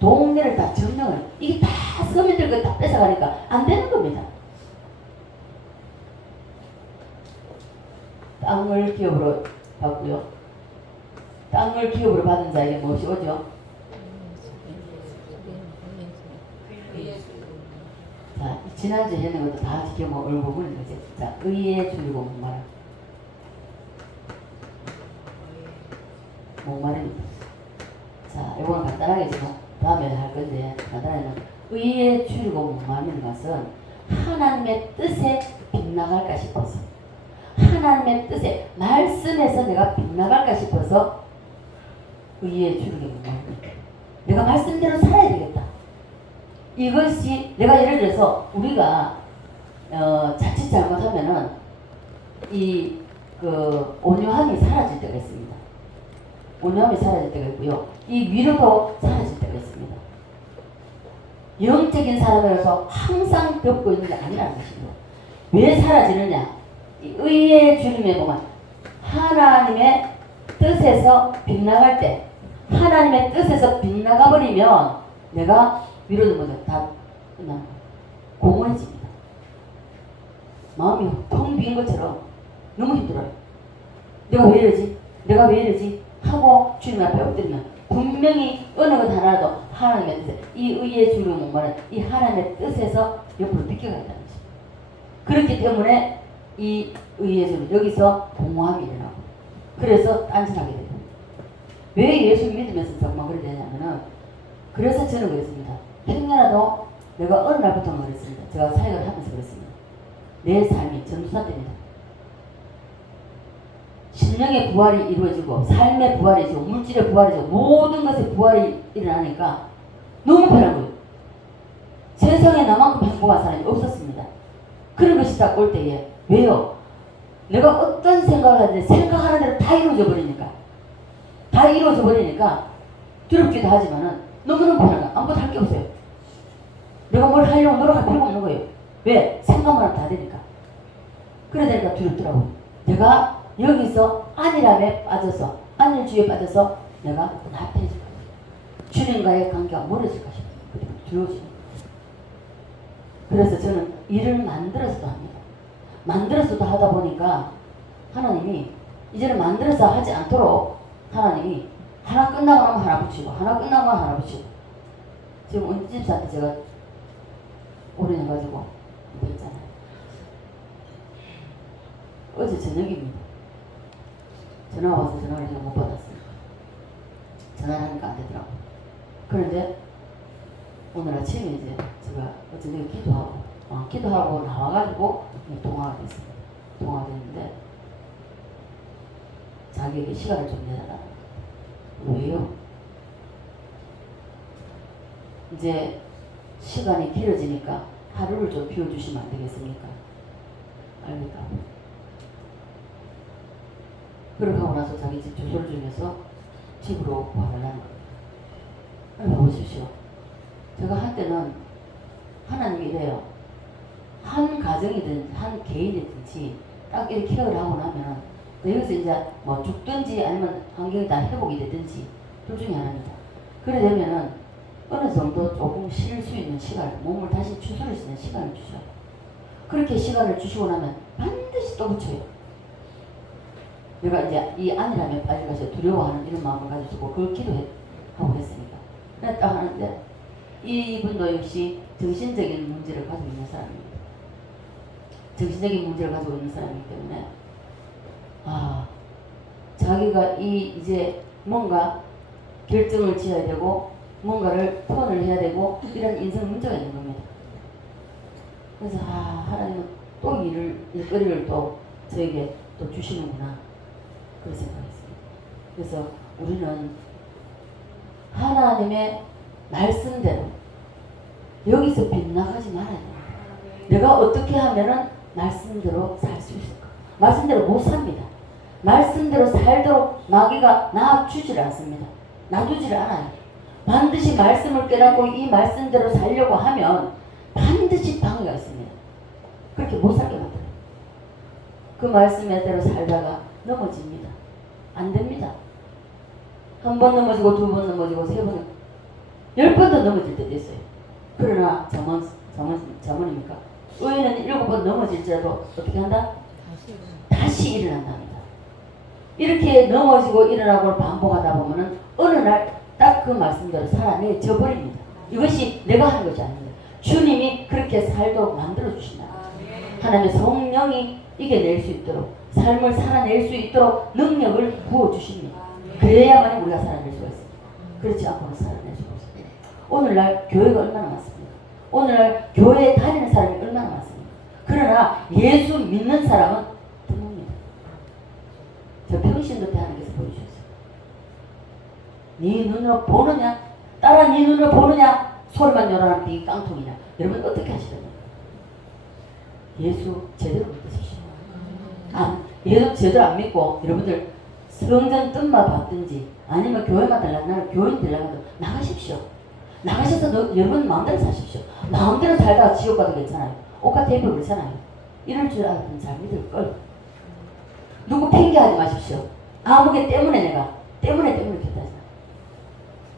동네를 다 점령을, 이게 다 서민들 거 다 뺏어가니까 안 되는 겁니다. 땅을 기업으로 받고요. 땅을 기업으로 받은 자에게 무엇이 오죠? 자, 지난주에 했는 것도 다 지켜 얼굴은 거지. 자, 의에 줄이고 목마릅니다. 자, 이거는 간단하겠지만 다음에 할 건데, 간단하게는 의에 줄이고 목마르는 것은 하나님의 뜻에 빗나갈까 싶어서, 하나님의 뜻에, 말씀에서 내가 빗나갈까 싶어서 의에 줄이고 목마릅니다. 내가 말씀대로 살아야 되겠다. 이것이, 내가 예를 들어서 우리가 자칫 잘못하면은 온유함이 사라질 때가 있습니다. 온유함이 사라질 때가 있고요. 이 위로도 사라질 때가 있습니다. 영적인 사람이라서 항상 겪고 있는 게 아니라는 것입니다. 왜 사라지느냐? 이 의의 주님에 보면 하나님의 뜻에서 빗나갈 때, 하나님의 뜻에서 빗나가 버리면 내가 위로도 뭐죠? 다 그냥 공허해집니다. 마음이 텅 빈 것처럼 너무 힘들어요. 내가 왜 이러지? 내가 왜 이러지? 하고 주님 앞에 엎드리면 분명히 어느 것 하나라도 하나님의 뜻에, 이 의의 주를 목마른 이 하나님의 뜻에서 옆으로 비껴가 있다는 것입니다. 그렇기 때문에 이 의의 주는 여기서 공허함이 일어나고, 그래서 딴짓하게 됩니다. 왜 예수 믿으면서 정말 그렇게 되냐면은, 그래서 저는 그랬습니다. 행여라도 내가 어느 날부터 그랬습니다. 제가 사역을 하면서 그랬습니다. 내 삶이 전도사 때입니다. 심령의 부활이 이루어지고, 삶의 부활이 이루어지고, 물질의 부활이 이루어지고, 모든 것의 부활이 일어나니까 너무 편한 거예요. 세상에 나만큼 행복한 사람이 없었습니다. 그런 것이 딱 올 때에, 왜요? 내가 어떤 생각을 하는데 생각하는 대로 다 이루어져 버리니까, 다 이루어져 버리니까 두렵기도 하지만은 너무너무 편한 거야. 아무것도 할 게 없어요. 내가 뭘 하려고 노력할 필요가 없는 거예요. 왜? 생각만 하면 다 되니까. 그러니까 두렵더라고요. 내가 여기서 안일함에 빠져서, 안일주의에 빠져서 내가 나태해질 거예요. 주님과의 관계가 멀어질까 싶어요. 그리고 두려워지는 거예요. 그래서 저는 일을 만들어서도 합니다. 만들어서도 하다 보니까 하나님이 이제는 만들어서 하지 않도록 하나님이 하나 끝나고 나면 하나 붙이고, 하나 끝나고 나면 하나 붙이고. 지금 은지 집사한테 제가 올인해가지고 이거 있잖아요. 어제 저녁입니다. 전화가 와서 전화를 제가 못 받았어요. 전화를 하니까 안 되더라고. 그런데 오늘 아침에 이제 제가 어제 기도하고 나와가지고 통화가 됐습니다. 통화가 됐는데 자기에게 시간을 좀 내달라. 왜요? 이제 시간이 길어지니까 하루를 좀 비워주시면 안 되겠습니까? 알겠다고. 그렇게 하고 나서 자기 집 주소를 주면서 집으로 와달라는 겁니다. 보십시오. 제가 한때는 하나님이 이래요. 한 가정이든 한 개인이든지 딱 이렇게 케어를 하고 나면은 여기서 이제 뭐 죽든지 아니면 환경이 다 회복이 되든지 둘 중에 하나입니다. 그래 되면은 어느 정도 조금 쉴 수 있는 시간, 몸을 다시 추스릴 수 있는 시간을 주셔요. 그렇게 시간을 주시고 나면 반드시 또 붙여요. 내가 이제 이 안이라면 빠질것이 두려워하는 이런 마음을 가지고 그걸 기도하고 했으니까. 그냥 딱 하는데 이분도 역시 정신적인 문제를 가지고 있는 사람입니다. 정신적인 문제를 가지고 있는 사람이기 때문에 자기가 이제 뭔가 결정을 지어야 되고 뭔가를 표현을 해야 되고 이런 인생 문제가 있는 겁니다. 그래서 하나님은 또 일거리를 또 저에게 또 주시는구나 그런 생각했습니다. 그래서 우리는 하나님의 말씀대로 여기서 빗나가지 말아야 돼요. 내가 어떻게 하면은 말씀대로 살 수 있을까? 말씀대로 못 삽니다. 말씀대로 살도록 마귀가 놔주질 않습니다. 놔두질 않아요. 반드시 말씀을 깨닫고 이 말씀대로 살려고 하면 반드시 방해가 있습니다. 그렇게 못 살게 만들어요. 그 말씀대로 살다가 넘어집니다. 안 됩니다. 한 번 넘어지고 두 번 넘어지고 세 번, 10번도 넘어질 때도 있어요. 그러나 잠언입니까? 의인은 7번 넘어질지라도 어떻게 한다? 다시 일어난답니다. 이렇게 넘어지고 일어나고 반복하다 보면은 어느 날 딱 그 말씀대로 살아내져 버립니다. 이것이 내가 하는 것이 아닙니다. 주님이 그렇게 살도록 만들어 주신다. 하나님의 성령이 이겨낼 수 있도록 삶을 살아낼 수 있도록 능력을 부어 주십니다. 그래야만 우리가 살아낼 수가 있습니다. 그렇지 않고는 살아낼 수가 없습니다. 오늘날 교회가 얼마나 많습니까? 오늘날 교회에 다니는 사람이 얼마나 많습니까? 그러나 예수 믿는 사람은 드뭅니다. 저 평신도 때 하나님께서 보여주셨어요. 네 눈으로 보느냐? 따라 네 눈으로 보느냐? 소리만 요란한 비 깡통이냐? 여러분 어떻게 하시려냐? 예수 제대로 믿으십시오. 예수 제대로 안 믿고 여러분들 성전 뜻만 받든지 아니면 교회마다 나는 교인 되려고 나가십시오. 나가셔서 여러분 마음대로 사십시오. 마음대로 살다가 지옥 가도 괜찮아요. 옷과 테이블 그렇잖아요. 이럴 줄 알았더니 잘 믿을걸. 누구 핑계하지 마십시오. 아무개 때문에 내가 때문에 됐다잖아.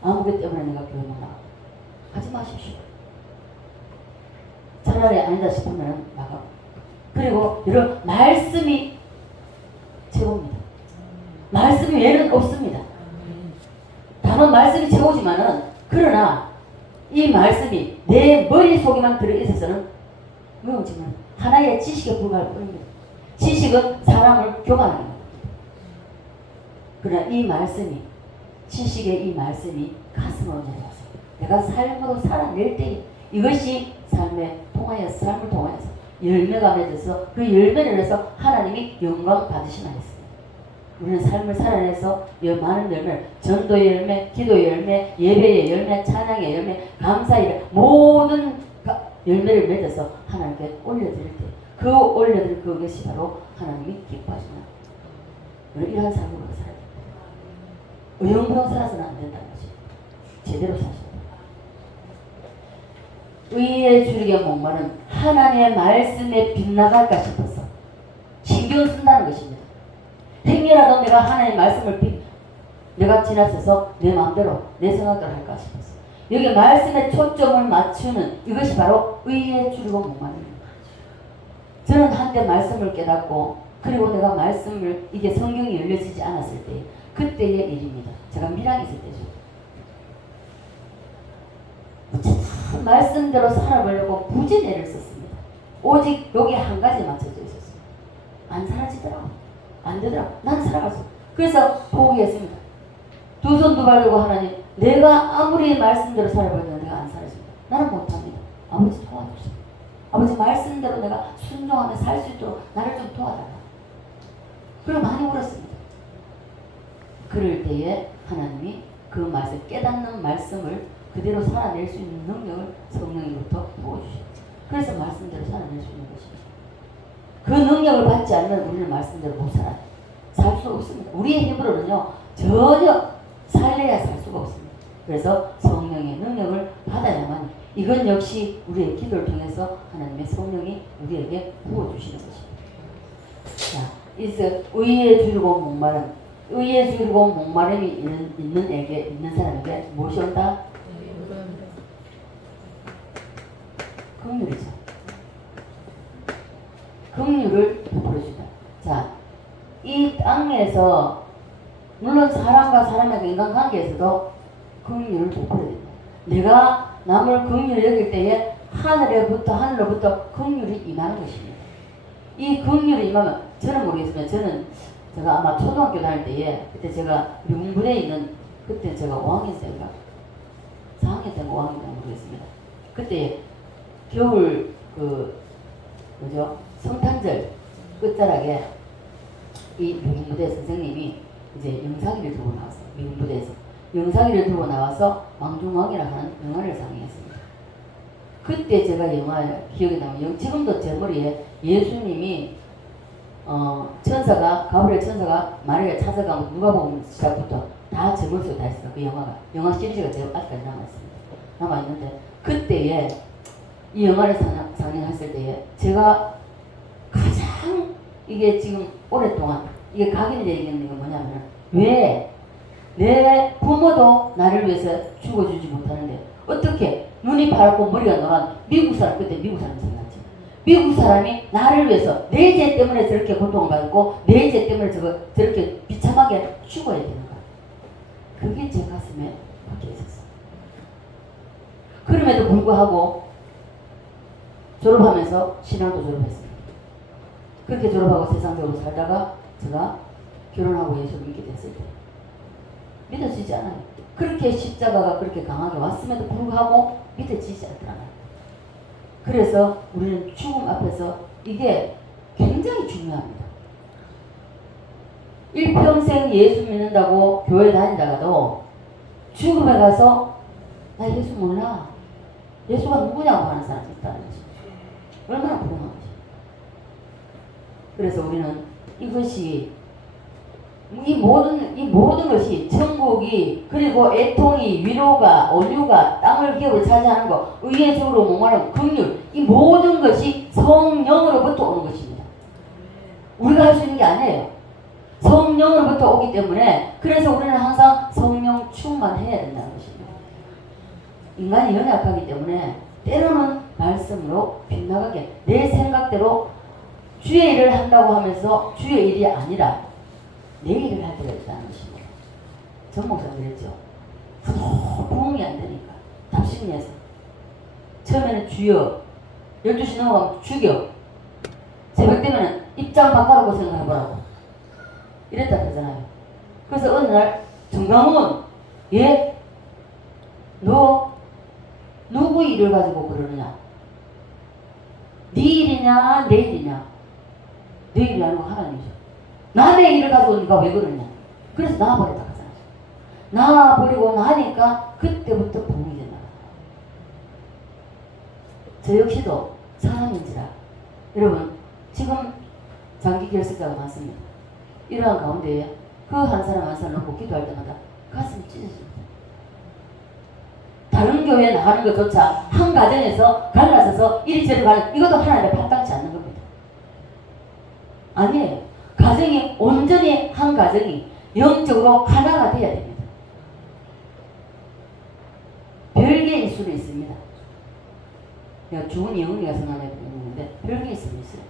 아무개 때문에 내가 교회 못 나가. 하지 마십시오. 차라리 아니다 싶으면 나가. 그리고 여러분 말씀이 최고입니다. 말씀이 외에는 없습니다. 단언 말씀이 최고지만은 그러나 이 말씀이 내 머릿속에만 들어있어서는 무용지만 하나의 지식에 불과할 뿐입니다. 지식은 사람을 교만하는 겁니다. 그러나 이 말씀이 지식의 이 말씀이 가슴으로 내려와서 내가 삶으로 살아낼 때 이것이 삶을 통하여서 열매가 맺어서 그 열매를 해서 하나님이 영광 받으시나 했습니다. 우리는 삶을 살아내서 많은 열매, 전도의 열매, 기도의 열매, 예배의 열매, 찬양의 열매, 감사의 열매, 모든 열매를 맺어서 하나님께 올려드릴 때 그 올려드릴 그것이 바로 하나님이 기뻐하시는 이러한 삶으로 살아야 됩니다. 의용부용 살아서는 안 된다는 거죠. 제대로 사셔야 됩니다. 의에 주르게 목마른 하나님의 말씀에 빗나갈까 싶어서 신경 쓴다는 것입니다. 행여라도 내가 하나님의 말씀을 내가 지나쳐서 내 마음대로 내 생각대로 할까 싶어서 여기 말씀에 초점을 맞추는 이것이 바로 의에 주르고 목마릅니다. 저는 한때 말씀을 깨닫고 그리고 내가 말씀을 이게 성경이 열려지지 않았을 때 그때의 일입니다. 제가 밀양에 있을 때죠. 말씀대로 살아보려고 굳이 애를 썼습니다. 오직 여기 한 가지에 맞춰져 있었어요. 안 사라지더라고. 안 되더라고. 난 살아갔어. 그래서 포기했습니다. 두 손 두 발 들고 하나님 내가 아무리 말씀대로 살아보려면 내가 안 사라집니다. 나는 못합니다. 아버지 도와주세요. 아버지 말씀대로 내가 순종하며 살 수 있도록 나를 좀 도와달라. 그리고 많이 울었습니다. 그럴 때에 하나님이 그 말씀 깨닫는 말씀을 그대로 살아낼 수 있는 능력을 성령으로부터 부어주셔요. 그래서 말씀대로 살아낼 수 있는 것입니다. 그 능력을 받지 않으면 우리는 말씀대로 못 살아요. 살 수 없습니다. 우리의 힘으로는요 전혀 살려야 살 수가 없습니다. 그래서 성령의 능력을 받아야만 이건 역시 우리의 기도를 통해서 하나님의 성령이 우리에게 부어주시는 것입니다. 자, 이제 의에 주르고 목마름, 의에 주르고 목마름이 있는 사람에게 무엇이 온다? 긍휼이죠. 긍휼을 베풀어주다. 자, 이 땅에서 물론 사람과 사람의 인간관계에서도 긍휼을 베풀어야 된다. 내가 남을 긍휼히 여길 때에 하늘로부터 긍휼이 임하는 것입니다. 이 긍휼이 임하면 저는 모르겠지만 제가 아마 초등학교 다닐 때에 그때 제가 미군부대에 있는 그때 제가 5학년 때인가 4학년 때인가 5학년 때인가 모르겠습니다. 그때 겨울 성탄절 끝자락에 이 미군부대 선생님이 이제 영상기를 들고 나왔어요. 미군부대에서 영상기를 들고 나와서 왕중왕이라는 영화를 상영했습니다. 그때 제가 영화 기억이 나면 지금도 제 머리에 예수님이 가브리엘 천사가 마리아를 찾아가면 누가복음 시작부터 다 제 머릿속에 다 있어요. 그 영화 시리즈가 아직까지 남아있는데 그때에 이 영화를 상영했을 때에 제가 가장 이게 지금 오랫동안 이게 각인이 되어 있는 게 뭐냐면 왜 내 부모도 나를 위해서 죽어주지 못하는데 어떻게 눈이 파랗고 머리가 노란 미국 사람 그때 미국 사람 생각했지. 미국 사람이 나를 위해서 내 죄 때문에 저렇게 고통을 받고 내 죄 때문에 저렇게 비참하게 죽어야 되는가. 그게 제 가슴에 박혀 있었어. 그럼에도 불구하고 졸업하면서 신앙도 졸업했습니다. 그렇게 졸업하고 세상적으로 살다가 제가 결혼하고 예수를 믿게 됐을 때 믿어지지 않아요. 그렇게 십자가가 그렇게 강하게 왔음에도 불구하고 믿어지지 않더라고요. 그래서 우리는 죽음 앞에서 이게 굉장히 중요합니다. 일평생 예수 믿는다고 교회 다니다가도 죽음에 가서 나 예수 몰라. 예수가 누구냐고 하는 사람이 있다는 거죠. 얼마나 불행한 거죠. 그래서 우리는 이것이 이 모든 것이 천국이 그리고 애통이 위로가 온유가 땅을 기업을 차지하는 것 의의 주로 목마른 긍휼 이 모든 것이 성령으로부터 오는 것입니다. 우리가 할 수 있는 게 아니에요. 성령으로부터 오기 때문에 그래서 우리는 항상 성령 충만해야 된다는 것입니다. 인간이 연약하기 때문에 때로는 말씀으로 빗나가게 내 생각대로 주의 일을 한다고 하면서 주의 일이 아니라 내 일을 할 때가 있다는 것입니다. 전 목사가 그랬죠. 부흥이 안 되니까 답심리에서 처음에는 주여 12시 넘어가면 죽여 새벽 되면 입장 바꿔놓고 생각해보라고 이랬다 그러잖아요. 그래서 어느 날 정강훈 예? 너 누구 일을 가지고 그러느냐? 네 일이냐 내 일이냐? 내 일이 아니고 하나님이죠. 남의 일을 가지고 네가 왜 그러냐? 그래서 나와버렸다 하잖아. 나와버리고 나니까 그때부터 부흥이 된다. 저 역시도 사람인지라 여러분 지금 장기 결석자가 많습니다. 이러한 가운데에 그 한 사람 한 사람 놓고 기도할 때마다 가슴이 찢어집니다. 다른 교회에 나가는 것조차 한 가정에서 갈라서서 이리저리 가는 이것도 하나님의 합당치 않는 겁니다. 아니에요. 가정이 온전히 한 가정이 영적으로 하나가 되어야 됩니다. 별개일 수도 있습니다. 내가 죽은 영웅이가 생각했는데 별개일 수도 있어요.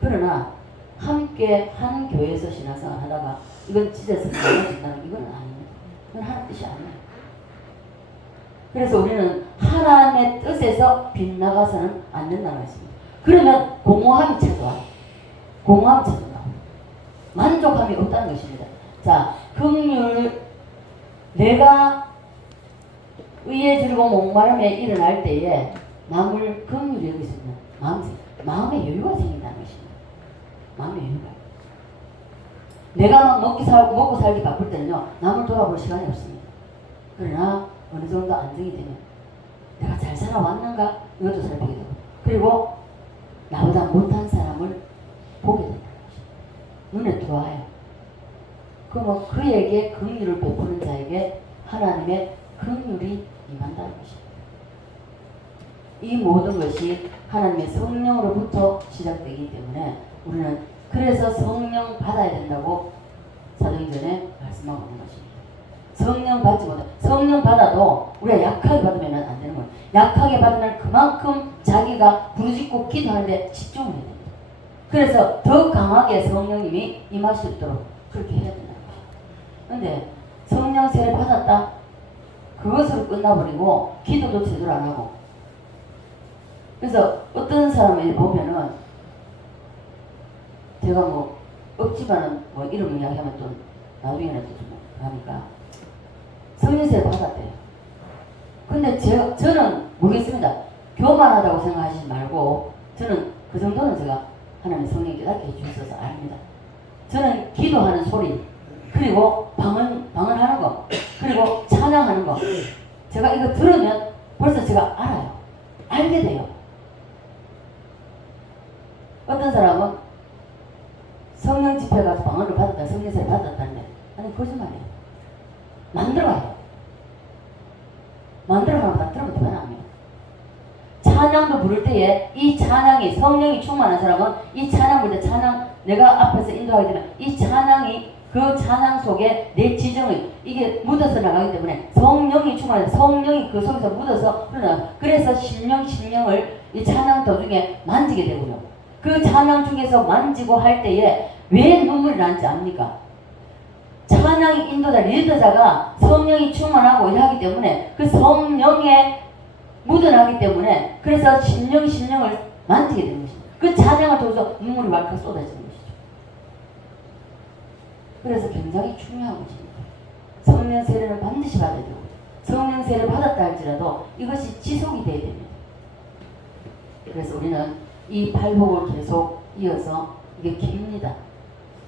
그러나 함께 한 교회에서 신앙생활 하다가 이건 찢어서 나눠진다는 이건 아닙니다. 이건 하나님 뜻이 아니에요. 그래서 우리는 하나님의 뜻에서 빗나가서는 안 된다는 것입니다. 그러면 공허함이 찾아와요. 공허함이 찾아와요. 만족함이 없다는 것입니다. 자, 긍휼 내가 의에 주르고 목마름에 일어날 때에 남을 긍휼히 여길 수 있는 마음의 여유가 생긴다는 것입니다. 마음의 여유가. 내가 막 먹고 살기 바쁠 때는요 남을 돌아볼 시간이 없습니다. 그러나 어느 정도 안정이 되면 내가 잘 살아왔는가 이것도 살피게 되고 그리고 나보다 못한 사람을 보게 된다는 것입니다. 눈에 들어와요. 그러면 그에게 긍휼을 베푸는 자에게 하나님의 긍휼이 임한다는 것입니다. 이 모든 것이 하나님의 성령으로부터 시작되기 때문에 우리는 그래서 성령 받아야 된다고 사도행전에 말씀하고 있는 것입니다. 성령 받지 못해 성령 받아도 우리가 약하게 받으면 안 되는 거예요. 약하게 받으면 그만큼 자기가 부르짖고 기도하는데 집중을 해야 됩니다. 그래서 더 강하게 성령님이 임할 수 있도록 그렇게 해야 된다는 거예요. 그런데 성령 세례 받았다 그것으로 끝나버리고 기도도 제대로 안 하고 그래서 어떤 사람을 보면은 제가 뭐 없지만은 뭐 이름 이야기하면 또 나중에는 또 하니까 성령세례 받았대요. 근데 저는 모르겠습니다. 교만하다고 생각하시지 말고 저는 그 정도는 제가 하나님의 성령이 깨닫게 해주셔서 압니다. 저는 기도하는 소리 그리고 방언하는 거 그리고 찬양하는 거 제가 이거 들으면 벌써 제가 알아요. 알게 돼요. 어떤 사람은 성령 집회 가서 방언을 받았다 성령세례 받았다는데 아니 거짓말이에요. 만들어가요. 만들어가면 다 들으면 되면 안 돼요. 찬양도 부를 때에 이 찬양이 성령이 충만한 사람은 이 찬양 부를 때 찬양 내가 앞에서 인도하게 되면 이 찬양이 그 찬양 속에 내 지정이 이게 묻어서 나가기 때문에 성령이 충만해 성령이 그 속에서 묻어서 흘러나가. 그래서 신령을 이 찬양 도중에 만지게 되고요. 그 찬양 중에서 만지고 할 때에 왜 눈물이 나는지 압니까? 찬양 인도자 리더자가 성령이 충만하고 하기 때문에 그 성령에 묻어나기 때문에 그래서 신령을 만지게 되는 것입니다. 그 찬양을 통해서 눈물이 왈칵 쏟아지는 것이죠. 그래서 굉장히 중요한 것입니다. 성령 세례를 반드시 받아야 되고 성령 세례를 받았다 할지라도 이것이 지속이 돼야 됩니다. 그래서 우리는 이 팔복을 계속 이어서 이게 깁니다.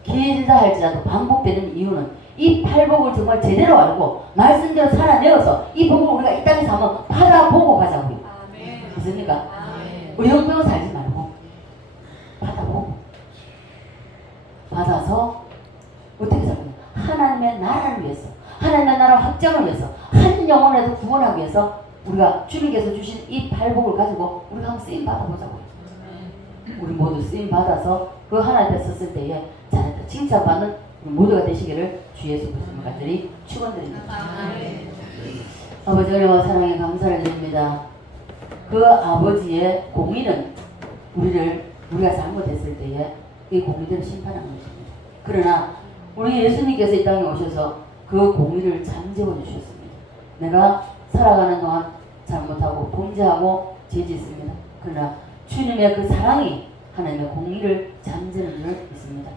길다 할지라도 반복되는 이유는 이 팔복을 정말 제대로 알고 말씀대로 살아내어서 이 복을 우리가 이 땅에서 한번 받아보고 가자고요. 믿습니까? 의형병 살지 말고 받아보고 받아서 어떻게 살거냐 하나님의 나라를 위해서 하나님의 나라 확장을 위해서 한 영혼에도 구원하기 위해서 우리가 주님께서 주신 이 팔복을 가지고 우리가 한번 쓰임 받아보자고요. 우리 모두 쓰임 받아서 그 하나님 앞에 섰을 때에 잘했다 칭찬받는 우리 모두가 되시기를 주 예수 그리스도 간절히 축원드립니다. 아버지 은혜와 사랑에 감사를 드립니다. 그 아버지의 공의는 우리가 잘못했을 때에 이 공의대로 심판하는 것입니다. 그러나 우리 예수님께서 이 땅에 오셔서 그 공의를 잠재워 주셨습니다. 내가 살아가는 동안 잘못하고 범죄하고 죄짓습니다. 그러나 주님의 그 사랑이 하나님의 공의를 잠재는 줄 믿습니다.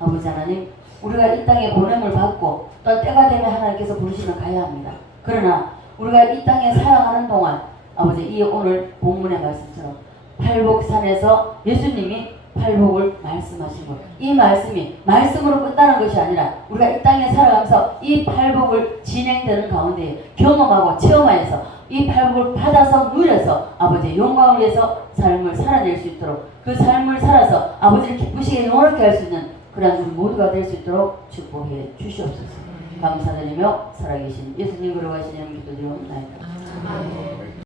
아버지 하나님 우리가 이 땅에 보냄을 받고 또 때가 되면 하나님께서 부르시면 가야 합니다. 그러나 우리가 이 땅에 살아가는 동안 아버지 이 오늘 본문의 말씀처럼 팔복산에서 예수님이 팔복을 말씀하신 것, 이 말씀이 말씀으로 끝나는 것이 아니라 우리가 이 땅에 살아가면서 이 팔복을 진행되는 가운데 경험하고 체험하여서 이 팔복을 받아서 누려서 아버지의 영광을 위해서 삶을 살아낼 수 있도록 그 삶을 살아서 아버지를 기쁘시게 영원하게 할 수 있는 그러한 우리 모두가 될 수 있도록 축복해 주시옵소서. 감사드리며 살아계신 예수님 걸어가신 이름 기도드리옵나이다.